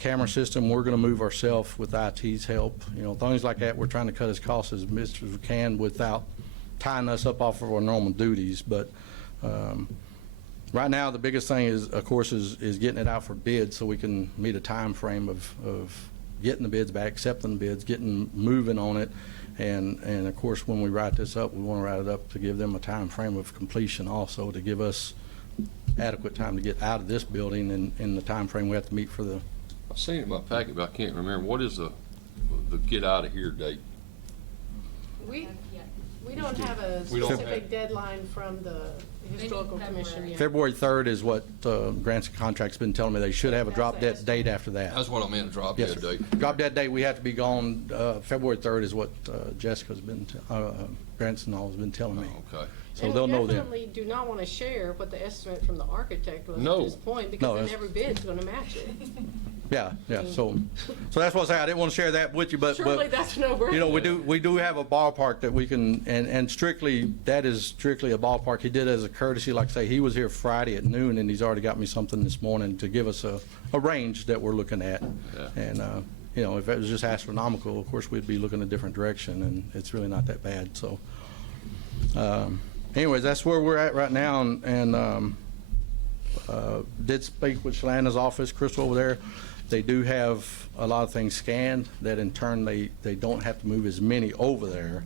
Camera system, we're going to move ourselves with IT's help. Things like that, we're trying to cut as costs as much as we can without tying us up off of our normal duties. But right now, the biggest thing is, of course, is getting it out for bids so we can meet a time frame of getting the bids back, accepting the bids, getting moving on it. And of course, when we write this up, we want to write it up to give them a time frame of completion also, to give us adequate time to get out of this building in the time frame we have to meet for the. I've seen it in my packet, but I can't remember. What is the get out of here date? We don't have a specific deadline from the historical commission yet. February 3rd is what grants and contracts been telling me. They should have a drop dead date after that. That's what I meant, drop Yes, dead sir. date. Drop dead date, we have to be gone. February 3rd is what Jessica's been, Grants and all has been telling me. Okay. So they'll know And we then. definitely do not want to share what the estimate from the architect was No. at this point, because No, then that's- every bid's going to match it. Yeah. So that's what I say. I didn't want to share that with you, but Surely that's no brainer. we do have a ballpark that we can, and strictly, that is strictly a ballpark. He did as a courtesy, like I say, he was here Friday at noon, and he's already got me something this morning to give us a range that we're looking at. Yeah. And if it was just astronomical, of course, we'd be looking a different direction, and it's really not that bad. So anyways, that's where we're at right now, and did speak with Shalana's office, Crystal over there. They do have a lot of things scanned that in turn they don't have to move as many over there.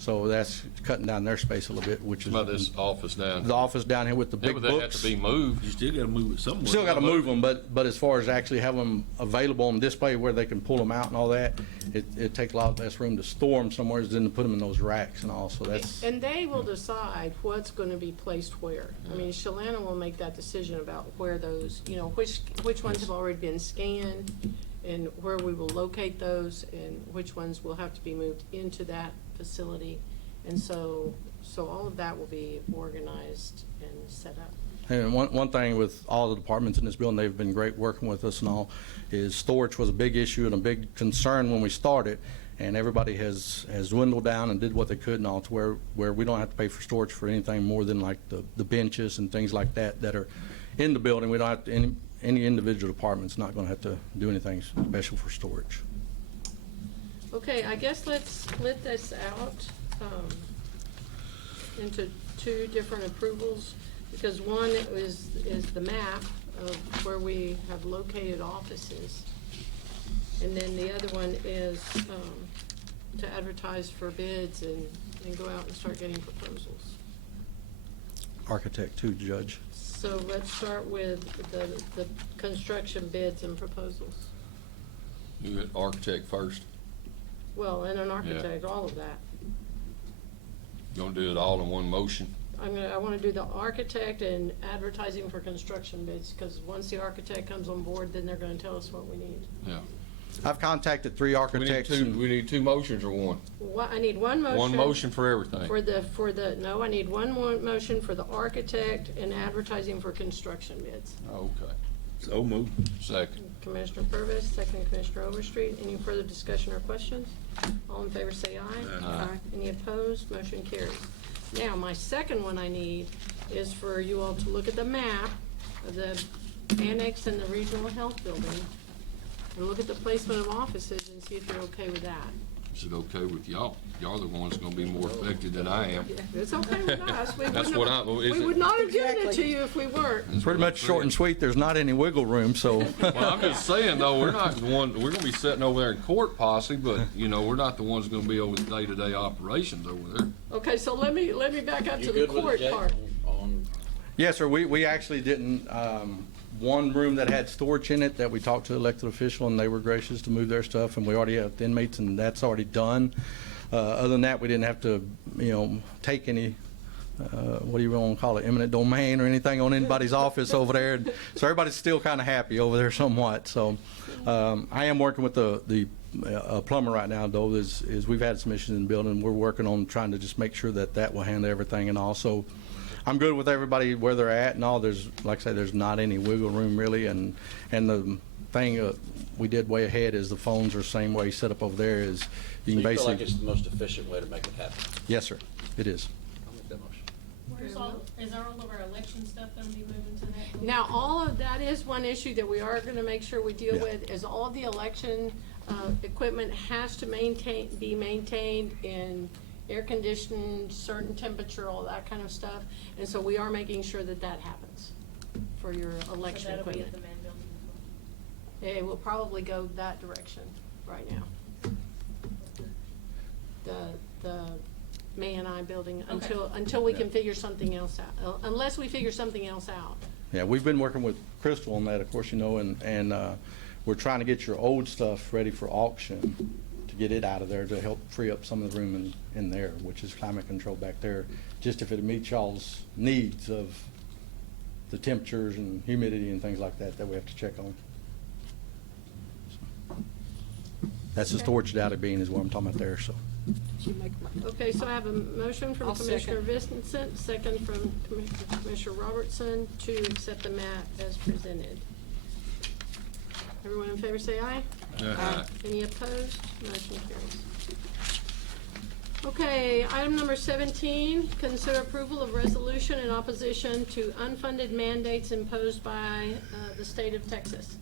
So that's cutting down their space a little bit, which is About this office down. the office down here with the Yeah, big but they have books. to be moved. You still gotta move it somewhere. Still got to move them, but as far as actually having them available on display where they can pull them out and all that, it takes a lot less room to store them somewhere than to put them in those racks and all. So that's And they will decide what's going to be placed where. I mean, Shalana will make that decision about where those, which ones have already been scanned, and where we will locate those, and which ones will have to be moved into that facility. And so all of that will be organized and set up. And one thing with all the departments in this building, they've been great working with us and all, is storage was a big issue and a big concern when we started. And everybody has dwindled down and did what they could and all, to where we don't have to pay for storage for anything more than like the benches and things like that are in the building. We don't have to, any individual department's not going to have to do anything special for storage. Okay, I guess let's split this out into two different approvals, because one is the map of where we have located offices, and then the other one is to advertise for bids and go out and start getting proposals. Architect too, Judge. So let's start with the construction bids and proposals. You get architect first. Well, and an architect, all of that. You gonna do it all in one motion? I wanna do the architect and advertising for construction bids, because once the architect comes on board, then they're gonna tell us what we need. Yeah. I've contacted 3 We need architects. two, and- we need two motions or one? I need one motion. One motion for everything. No, I need one more motion for the architect and advertising for construction bids. Okay. So moved. Second. Commissioner Purvis, second Commissioner Overstreet. Any further discussion or questions? All in favor say aye. Aye. Any opposed? Motion carries. Now, my second one I need is for you all to look at the map of the annex and the regional health building, and look at the placement of offices and see if you're okay with that. Is it okay with y'all? Y'all are the ones gonna be more affected than I am. It's okay with us. That's what is We it? would not have given it to you if we weren't. That's Pretty what I'm much short and saying. sweet, there's not any wiggle room, so. Well, I'm just saying though, we're not the one, we're gonna be sitting over there in court posse, but, you know, we're not the ones gonna be over the day-to-day operations over there. Okay, so let me back up You to the good with it, court Jay? part. On, Yes, sir, we actually didn't, one room that had storage in it that we talked to the elected official, and they were gracious to move their stuff, and we already have inmates, and that's already done. Other than that, we didn't have to, take any, what do you want to call it, eminent domain or anything on anybody's office over there. And so everybody's still kind of happy over there somewhat. So I am working with the plumber right now, though, is we've had some issues in the building. We're working on trying to just make sure that will handle everything. And also, I'm good with everybody where they're at and all. There's, like I say, there's not any wiggle room really. And the thing we did way ahead is the phones are the same way set up over there. Is you can so you feel basically. like it's the most efficient way to make it happen? Yes, sir. It is. I'll make that motion. Is all of our election stuff gonna be moving to that? Now, all of that is one issue that we are gonna make sure we deal Yeah. with, is all the election, equipment has to be maintained in air conditioned, certain temperature, all that kind of stuff. And so we are making sure that happens for your So election that'll be at equipment. the main building as well? It will probably go that direction right now. The May and I building until we can figure something else out, unless we figure something else out. Yeah, we've been working with Crystal on that, of course, and we're trying to get your old stuff ready for auction to get it out of there to help free up some of the room in there, which is climate control back there, just if it meets y'all's needs of the temperatures and humidity and things like that we have to check on. That's the storage data being is what I'm talking about there, so. Okay, so I have a motion from I'll Commissioner Vincent, second from Commissioner Robertson to accept the map as presented. Everyone in favor say aye. Aye. Any opposed? Motion carries. Okay, item number 17, consider approval of resolution in opposition to unfunded mandates imposed by the state of Texas.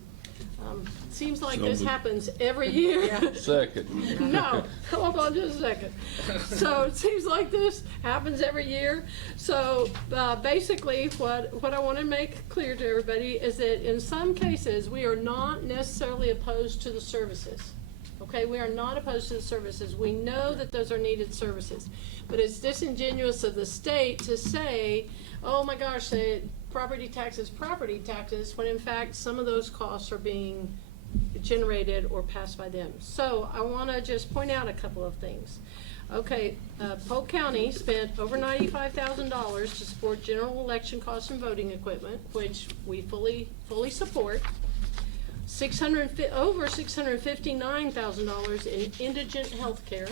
Seems like So this moved. happens every year. Second. No, hold on just a second. So it seems like this happens every year. So basically, what I want to make clear to everybody is that in some cases, we are not necessarily opposed to the services. Okay, we are not opposed to the services. We know that those are needed services. But it's disingenuous of the state to say, oh my gosh, property taxes, when in fact some of those costs are being generated or passed by them. So I want to just point out a couple of things. Okay, Polk County spent over $95,000 to support general election costs and voting equipment, which we fully support. Over $659,000 in indigent health care.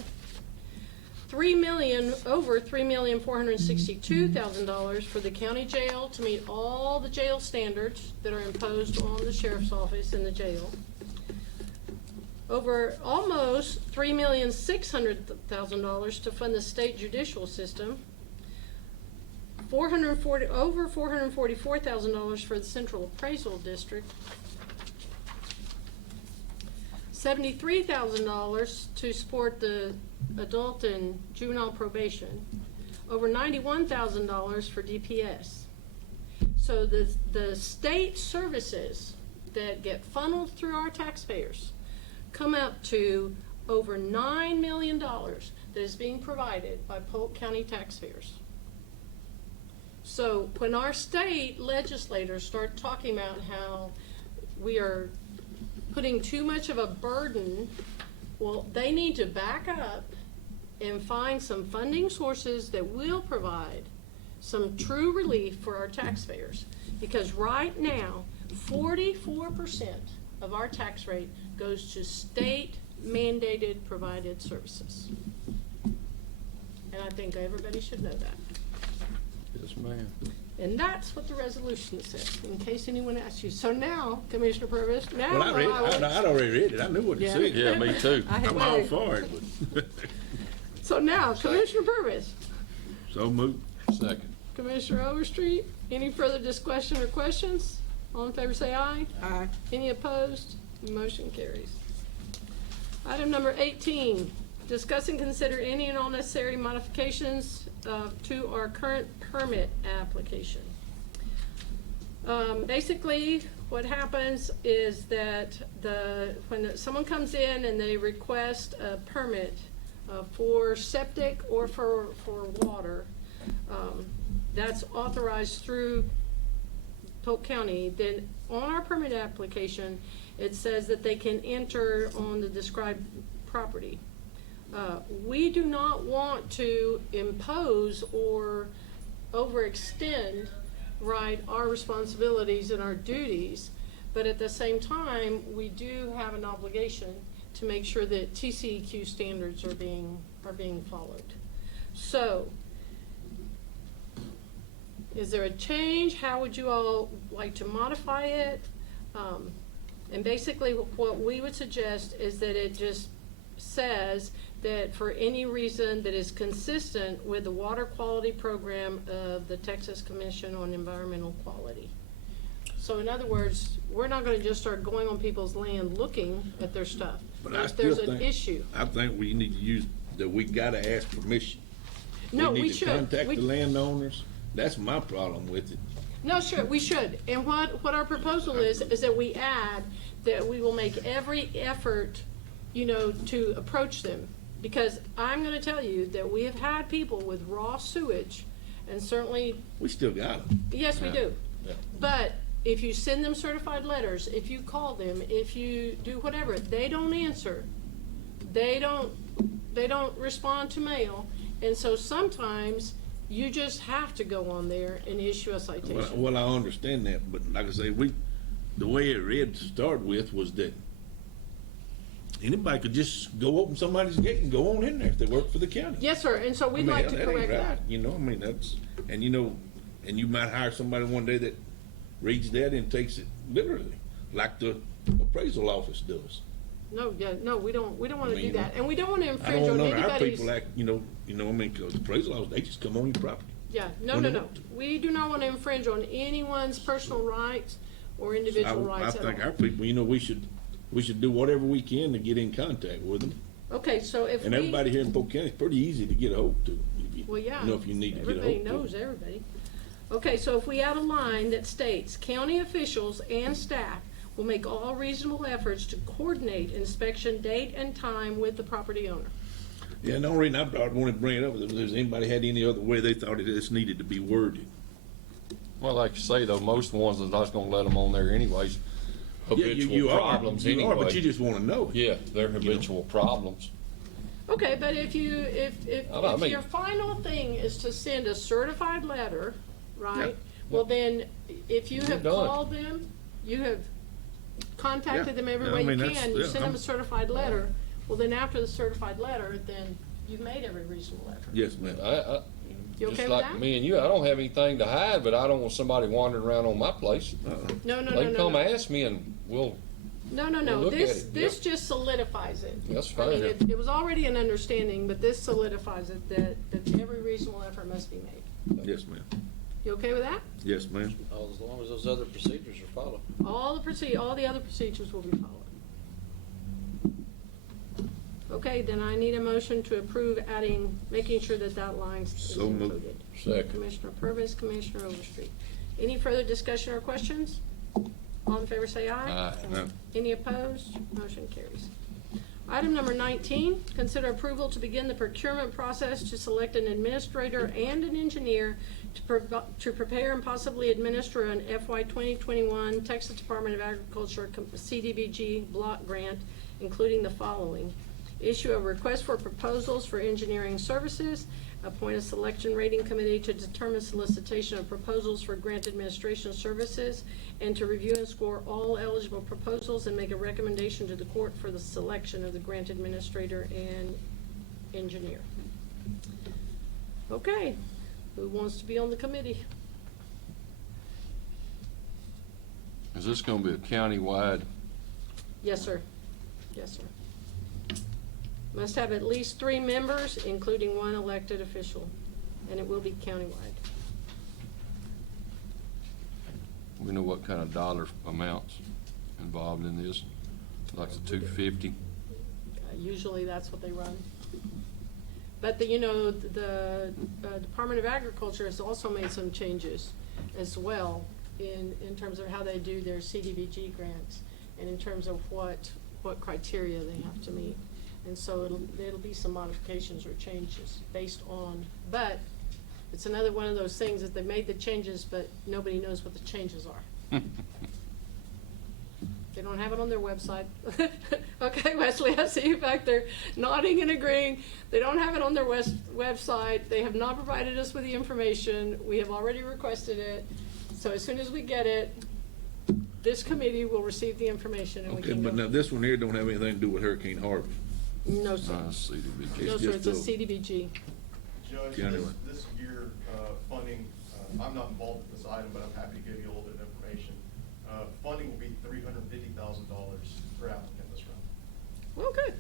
Over $3,462,000 for the county jail to meet all the jail standards that are imposed on the sheriff's office and the jail. Over almost $3,600,000 to fund the state judicial system. Over $444,000 for the central appraisal district. $73,000 to support the adult and juvenile probation, over $91,000 for DPS. So the state services that get funneled through our taxpayers come up to over $9 million that is being provided by Polk County taxpayers. So when our state legislators start talking about how we are putting too much of a burden Well, they need to back up and find some funding sources that will provide some true relief for our taxpayers. Because right now, 44% of our tax rate goes to state mandated provided services. And I think everybody should know that. Yes, ma'am. And that's what the resolution says, in case anyone asks you. So now, Commissioner Purvis, now Well, I read, I'd already read it. I knew what it Yeah. said. Yeah, me too. I had I'm all read. for it, but So now, Commissioner Purvis, so moved. Second. Commissioner Overstreet, any further discussion or questions? All in favor say aye. Aye. Any opposed? Motion carries. Item number 18, discuss and consider any and all necessary modifications to our current permit application. Basically, what happens is that when someone comes in and they request a permit for septic or for water, that's authorized through Polk County, then on our permit application, it says that they can enter on the described property. We do not want to impose or overextend, right, our responsibilities and our duties, but at the same time, we do have an obligation to make sure that TCEQ standards are being followed. So, is there a change? How would you all like to modify it? And basically, what we would suggest is that it just says that for any reason that is consistent with the water quality program of the Texas Commission on Environmental Quality. So in other words, we're not gonna just start going on people's land looking at their stuff. But I If still there's an think, issue. I think we need to use, that we gotta ask permission. No, we need to should. contact We- the landowners. That's my problem with it. No, sure, we should. And what our proposal is that we add that we will make every effort, to approach them. Because I'm gonna tell you that we have had people with raw sewage, and certainly, We still got them. yes, we do. Yeah. But if you send them certified letters, if you call them, if you do whatever, they don't answer. They don't respond to mail. And so sometimes you just have to go on there and issue a citation. Well, I understand that, but like I say, the way it read to start with was that anybody could just go open somebody's gate and go on in there if they work for the county. Yes, sir, and so I we'd mean, like to that ain't correct right, that. that's, and you might hire somebody one day that reads that and takes it literally, like the appraisal office does. No, we don't wanna I do mean, that, and we don't wanna I infringe don't on know, our anybody's. people act, cause the appraisal office, they just come on your property. Yeah, no, when no, they no, want to. we do not wanna infringe on anyone's personal rights or individual I rights at all. think our people, we should do whatever we can to get in contact with them. Okay, so if we. And everybody here in Polk County, it's pretty easy to get a hold to. Well, yeah. If you need to get a hold to. Everybody knows everybody. Okay, so if we add a line that states, county officials and staff will make all reasonable efforts to coordinate inspection date and time with the property owner. Yeah, and the only reason I wanted to bring it up is if anybody had any other way they thought this needed to be worded. Well, like you say, though, most ones are not gonna let them on there anyways. Yeah, Habitual you are, problems you are, but anyway. you just wanna know it. Yeah, they're habitual problems. Okay, but if I mean- your final thing is to send a certified letter, right? Yeah. Well, then, if you have done. called them, you have contacted Yeah. them every Yeah, I way you mean, that's- can, you yeah, send them I'm- a certified letter, well, then after the certified letter, then you've made every reasonable effort. Yes, ma'am. You okay Just with like that? me and you, I don't have anything to hide, but I don't want somebody wandering around on my place. No, no, They no, can no, come no. ask me and we'll, No, no, We'll no, look at this, it, this just solidifies it. That's I mean, fine. it was already an understanding, but this solidifies it, that every reasonable effort must be made. Yes, ma'am. You okay with that? Yes, ma'am. Oh, as long as those other procedures are followed. All the other procedures will be followed. Okay, then I need a motion to approve making sure that line is So moved. included. second. Commissioner Purvis, Commissioner Overstreet. Any further discussion or questions? All in favor say aye. Aye. Any opposed? Motion carries. Item number 19, consider approval to begin the procurement process to select an administrator and an engineer to prepare and possibly administer an FY 2021 Texas Department of Agriculture CDBG block grant, including the following. issue a request for proposals for engineering services, appoint a selection rating committee to determine solicitation of proposals for grant administration services, and to review and score all eligible proposals and make a recommendation to the court for the selection of the grant administrator and engineer. Okay, who wants to be on the committee? Is this gonna be a county-wide? Yes, sir. Yes, sir. Must have at least 3 members, including 1 elected official, and it will be countywide. We know what kind of dollar amounts involved in this, like the 250. Usually that's what they run. But the Department of Agriculture has also made some changes as well in terms of how they do their CDBG grants and in terms of what criteria they have to meet. And so it'll be some modifications or changes based on, but it's another one of those things that they made the changes, but nobody knows what the changes are. They don't have it on their website. Okay, Wesley, I see you back there nodding and agreeing. They don't have it on their website. They have not provided us with the information. We have already requested it. So as soon as we get it, this committee will receive the information and we Okay, can but go. now this one here don't have anything to do with Hurricane Harvey. No, sir. CDBG. No, it's sir, just it's a a- CDBG. Judge, Yeah, this, anyway. this year, funding, I'm not involved with this item, but I'm happy to give you a little bit of information. Funding will be $350,000 per applicant this round. Well, good.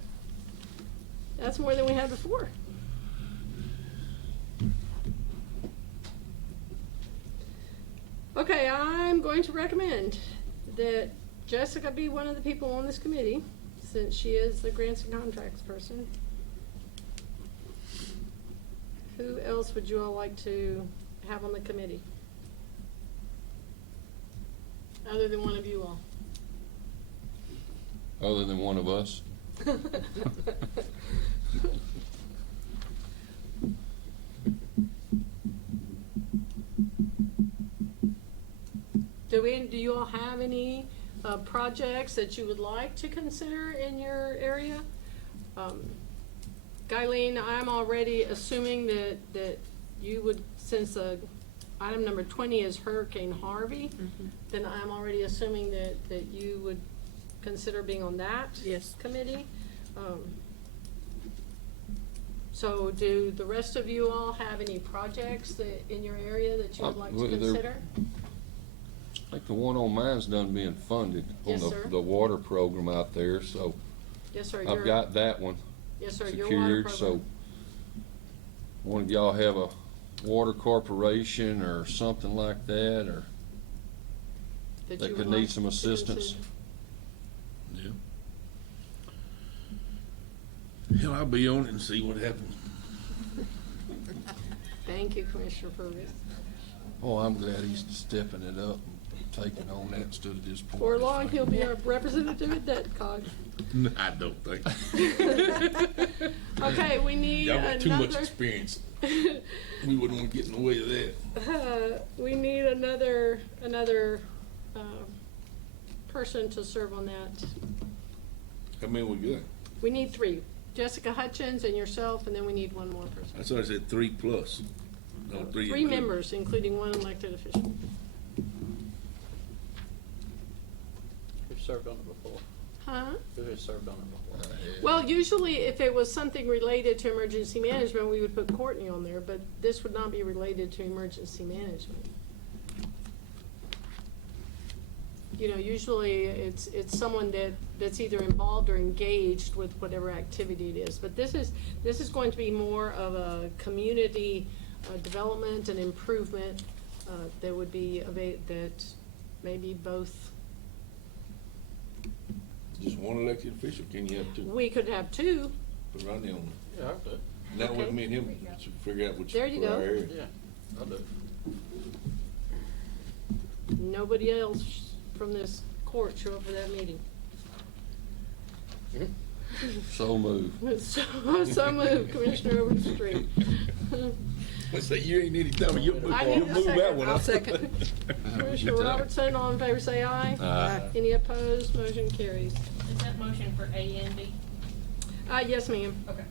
That's more than we had before. Okay, I'm going to recommend that Jessica be one of the people on this committee, since she is the grants and contracts person. Who else would you all like to have on the committee? Other than one of you all. Other than one of us? Do you all have any projects that you would like to consider in your area? Guyleen, I'm already assuming that you would, since item number 20 is Hurricane Harvey, then I'm already assuming that you would consider being on that Yes. committee. So do the rest of you all have any projects in your area that you would like to Well, there- consider? I think the one on mine's done being funded on Yes, sir. the water program out there, so Yes, sir. I've got that one Yes, sir. Your water secured, so program. one of y'all have a water corporation or something like that, or That that you could would need like some to assistance. consider? Yeah. Hell, I'll be on it and see what happens. Thank you, Commissioner Purvis. Oh, I'm glad he's stepping it up and taking on that instead of just pointing. For his long, he'll finger. be our representative at DETCOG. I don't think. Okay, we need Y'all got too much another, experience. We wouldn't want to get in the way of that. we need another person to serve on that. How many we got? We need 3. Jessica Hutchins and yourself, and then we need one more person. I thought I said 3 plus. No, 3. 3 members, including 1 elected official. Who've served on it before? Huh? Who has served on it before? Well, usually if it was something related to emergency management, we would put Courtney on there, but this would not be related to emergency management. You know, usually it's someone that's either involved or engaged with whatever activity it is. But this is going to be more of a community development and improvement that would be that maybe both. Just one elected official, can you have 2? We could have 2. Put Rodney on Yeah, I'll do it. there. That way Okay. me and him should figure out which. There you for our go. area. Yeah, I'll do it. Nobody else from this court show up for that meeting. So moved. So moved, Commissioner Overstreet. I say, you ain't any time, you'll move, I need you'll a move that second. one. I'll up. second. Commissioner Robertson, all in favor say aye. Aye. Any opposed, motion carries. Is that motion for A and B? Yes, ma'am. Okay.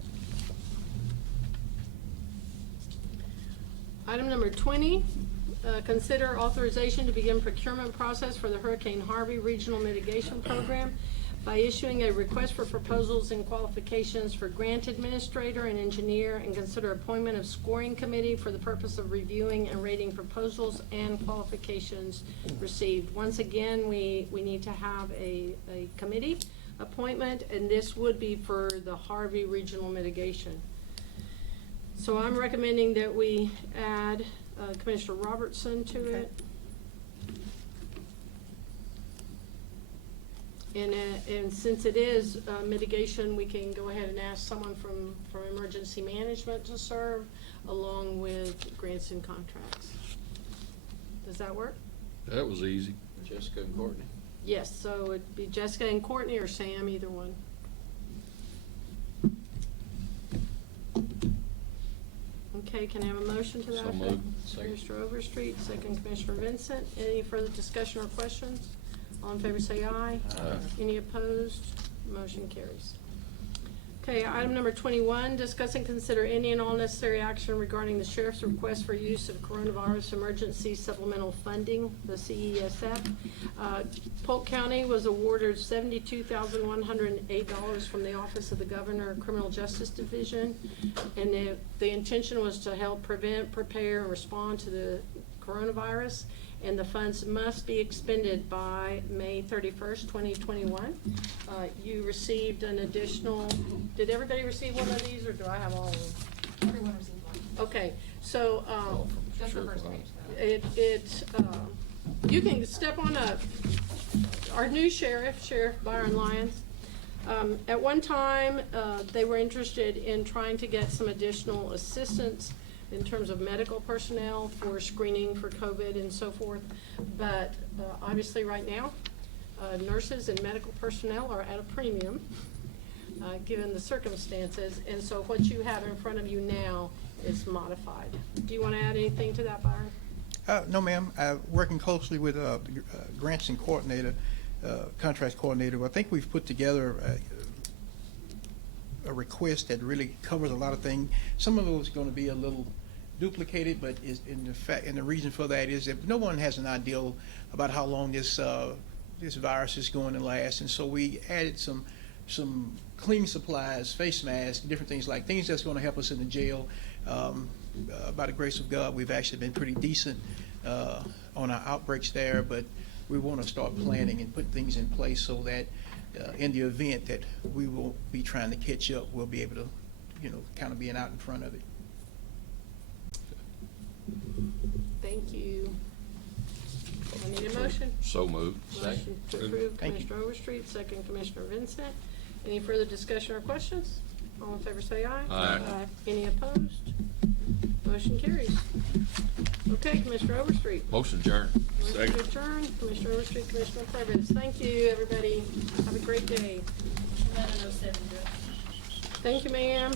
Item number 20, consider authorization to begin procurement process for the Hurricane Harvey Regional Mitigation Program by issuing a request for proposals and qualifications for grant administrator and engineer, and consider appointment of scoring committee for the purpose of reviewing and rating proposals and qualifications received. Once again, we need to have a committee appointment, and this would be for the Harvey Regional Mitigation. So I'm recommending that we add Commissioner Robertson to it. And since it is mitigation, we can go ahead and ask someone from emergency management to serve, along with grants and contracts. Does that work? That was easy. Jessica and Courtney. Yes, so it'd be Jessica and Courtney, or Sam, either one. Okay, can I have a motion to that So effect? moved. Second. Commissioner Overstreet, second Commissioner Vincent. Any further discussion or questions? All in favor say aye. Aye. Any opposed? Motion carries. Okay, item number 21, discuss and consider any and all necessary action regarding the sheriff's request for use of coronavirus emergency supplemental funding, the CESF. Polk County was awarded $72,108 from the Office of the Governor Criminal Justice Division, and the intention was to help prevent, prepare, and respond to the coronavirus, and the funds must be expended by May 31st, 2021. You received an additional, did everybody receive one of these, or do I have all of them? Everyone received one. Okay, so, Just the first page, though. you can step on up. Our new Sheriff Byron Lyons, at one time, they were interested in trying to get some additional assistance in terms of medical personnel for screening for COVID and so forth. But obviously right now, nurses and medical personnel are at a premium, given the circumstances. And so what you have in front of you now is modified. Do you want to add anything to that, Byron? No, ma'am. Working closely with the grants and coordinator, contracts coordinator, I think we've put together a request that really covers a lot of things. Some of it is going to be a little duplicated, but is in the fact, and the reason for that is that no one has an idea about how long this virus is going to last, and so we added some cleaning supplies, face masks, different things that's going to help us in the jail. By the grace of God, we've actually been pretty decent on our outbreaks there, but we want to start planning and put things in place so that in the event that we will be trying to catch up, we'll be able to, kind of being out in front of it. Thank you. I need a motion. So moved. Motion to approve Thank you. Commissioner Overstreet, second Commissioner Vincent. Any further discussion or questions? All in favor say aye. Aye. Any opposed? Motion carries. Okay, Commissioner Overstreet. Motion adjourned. Motion to adjourn. Commissioner Overstreet, Commissioner Purvis. Thank you, everybody. Have a great day. 11:07. Thank you, ma'am.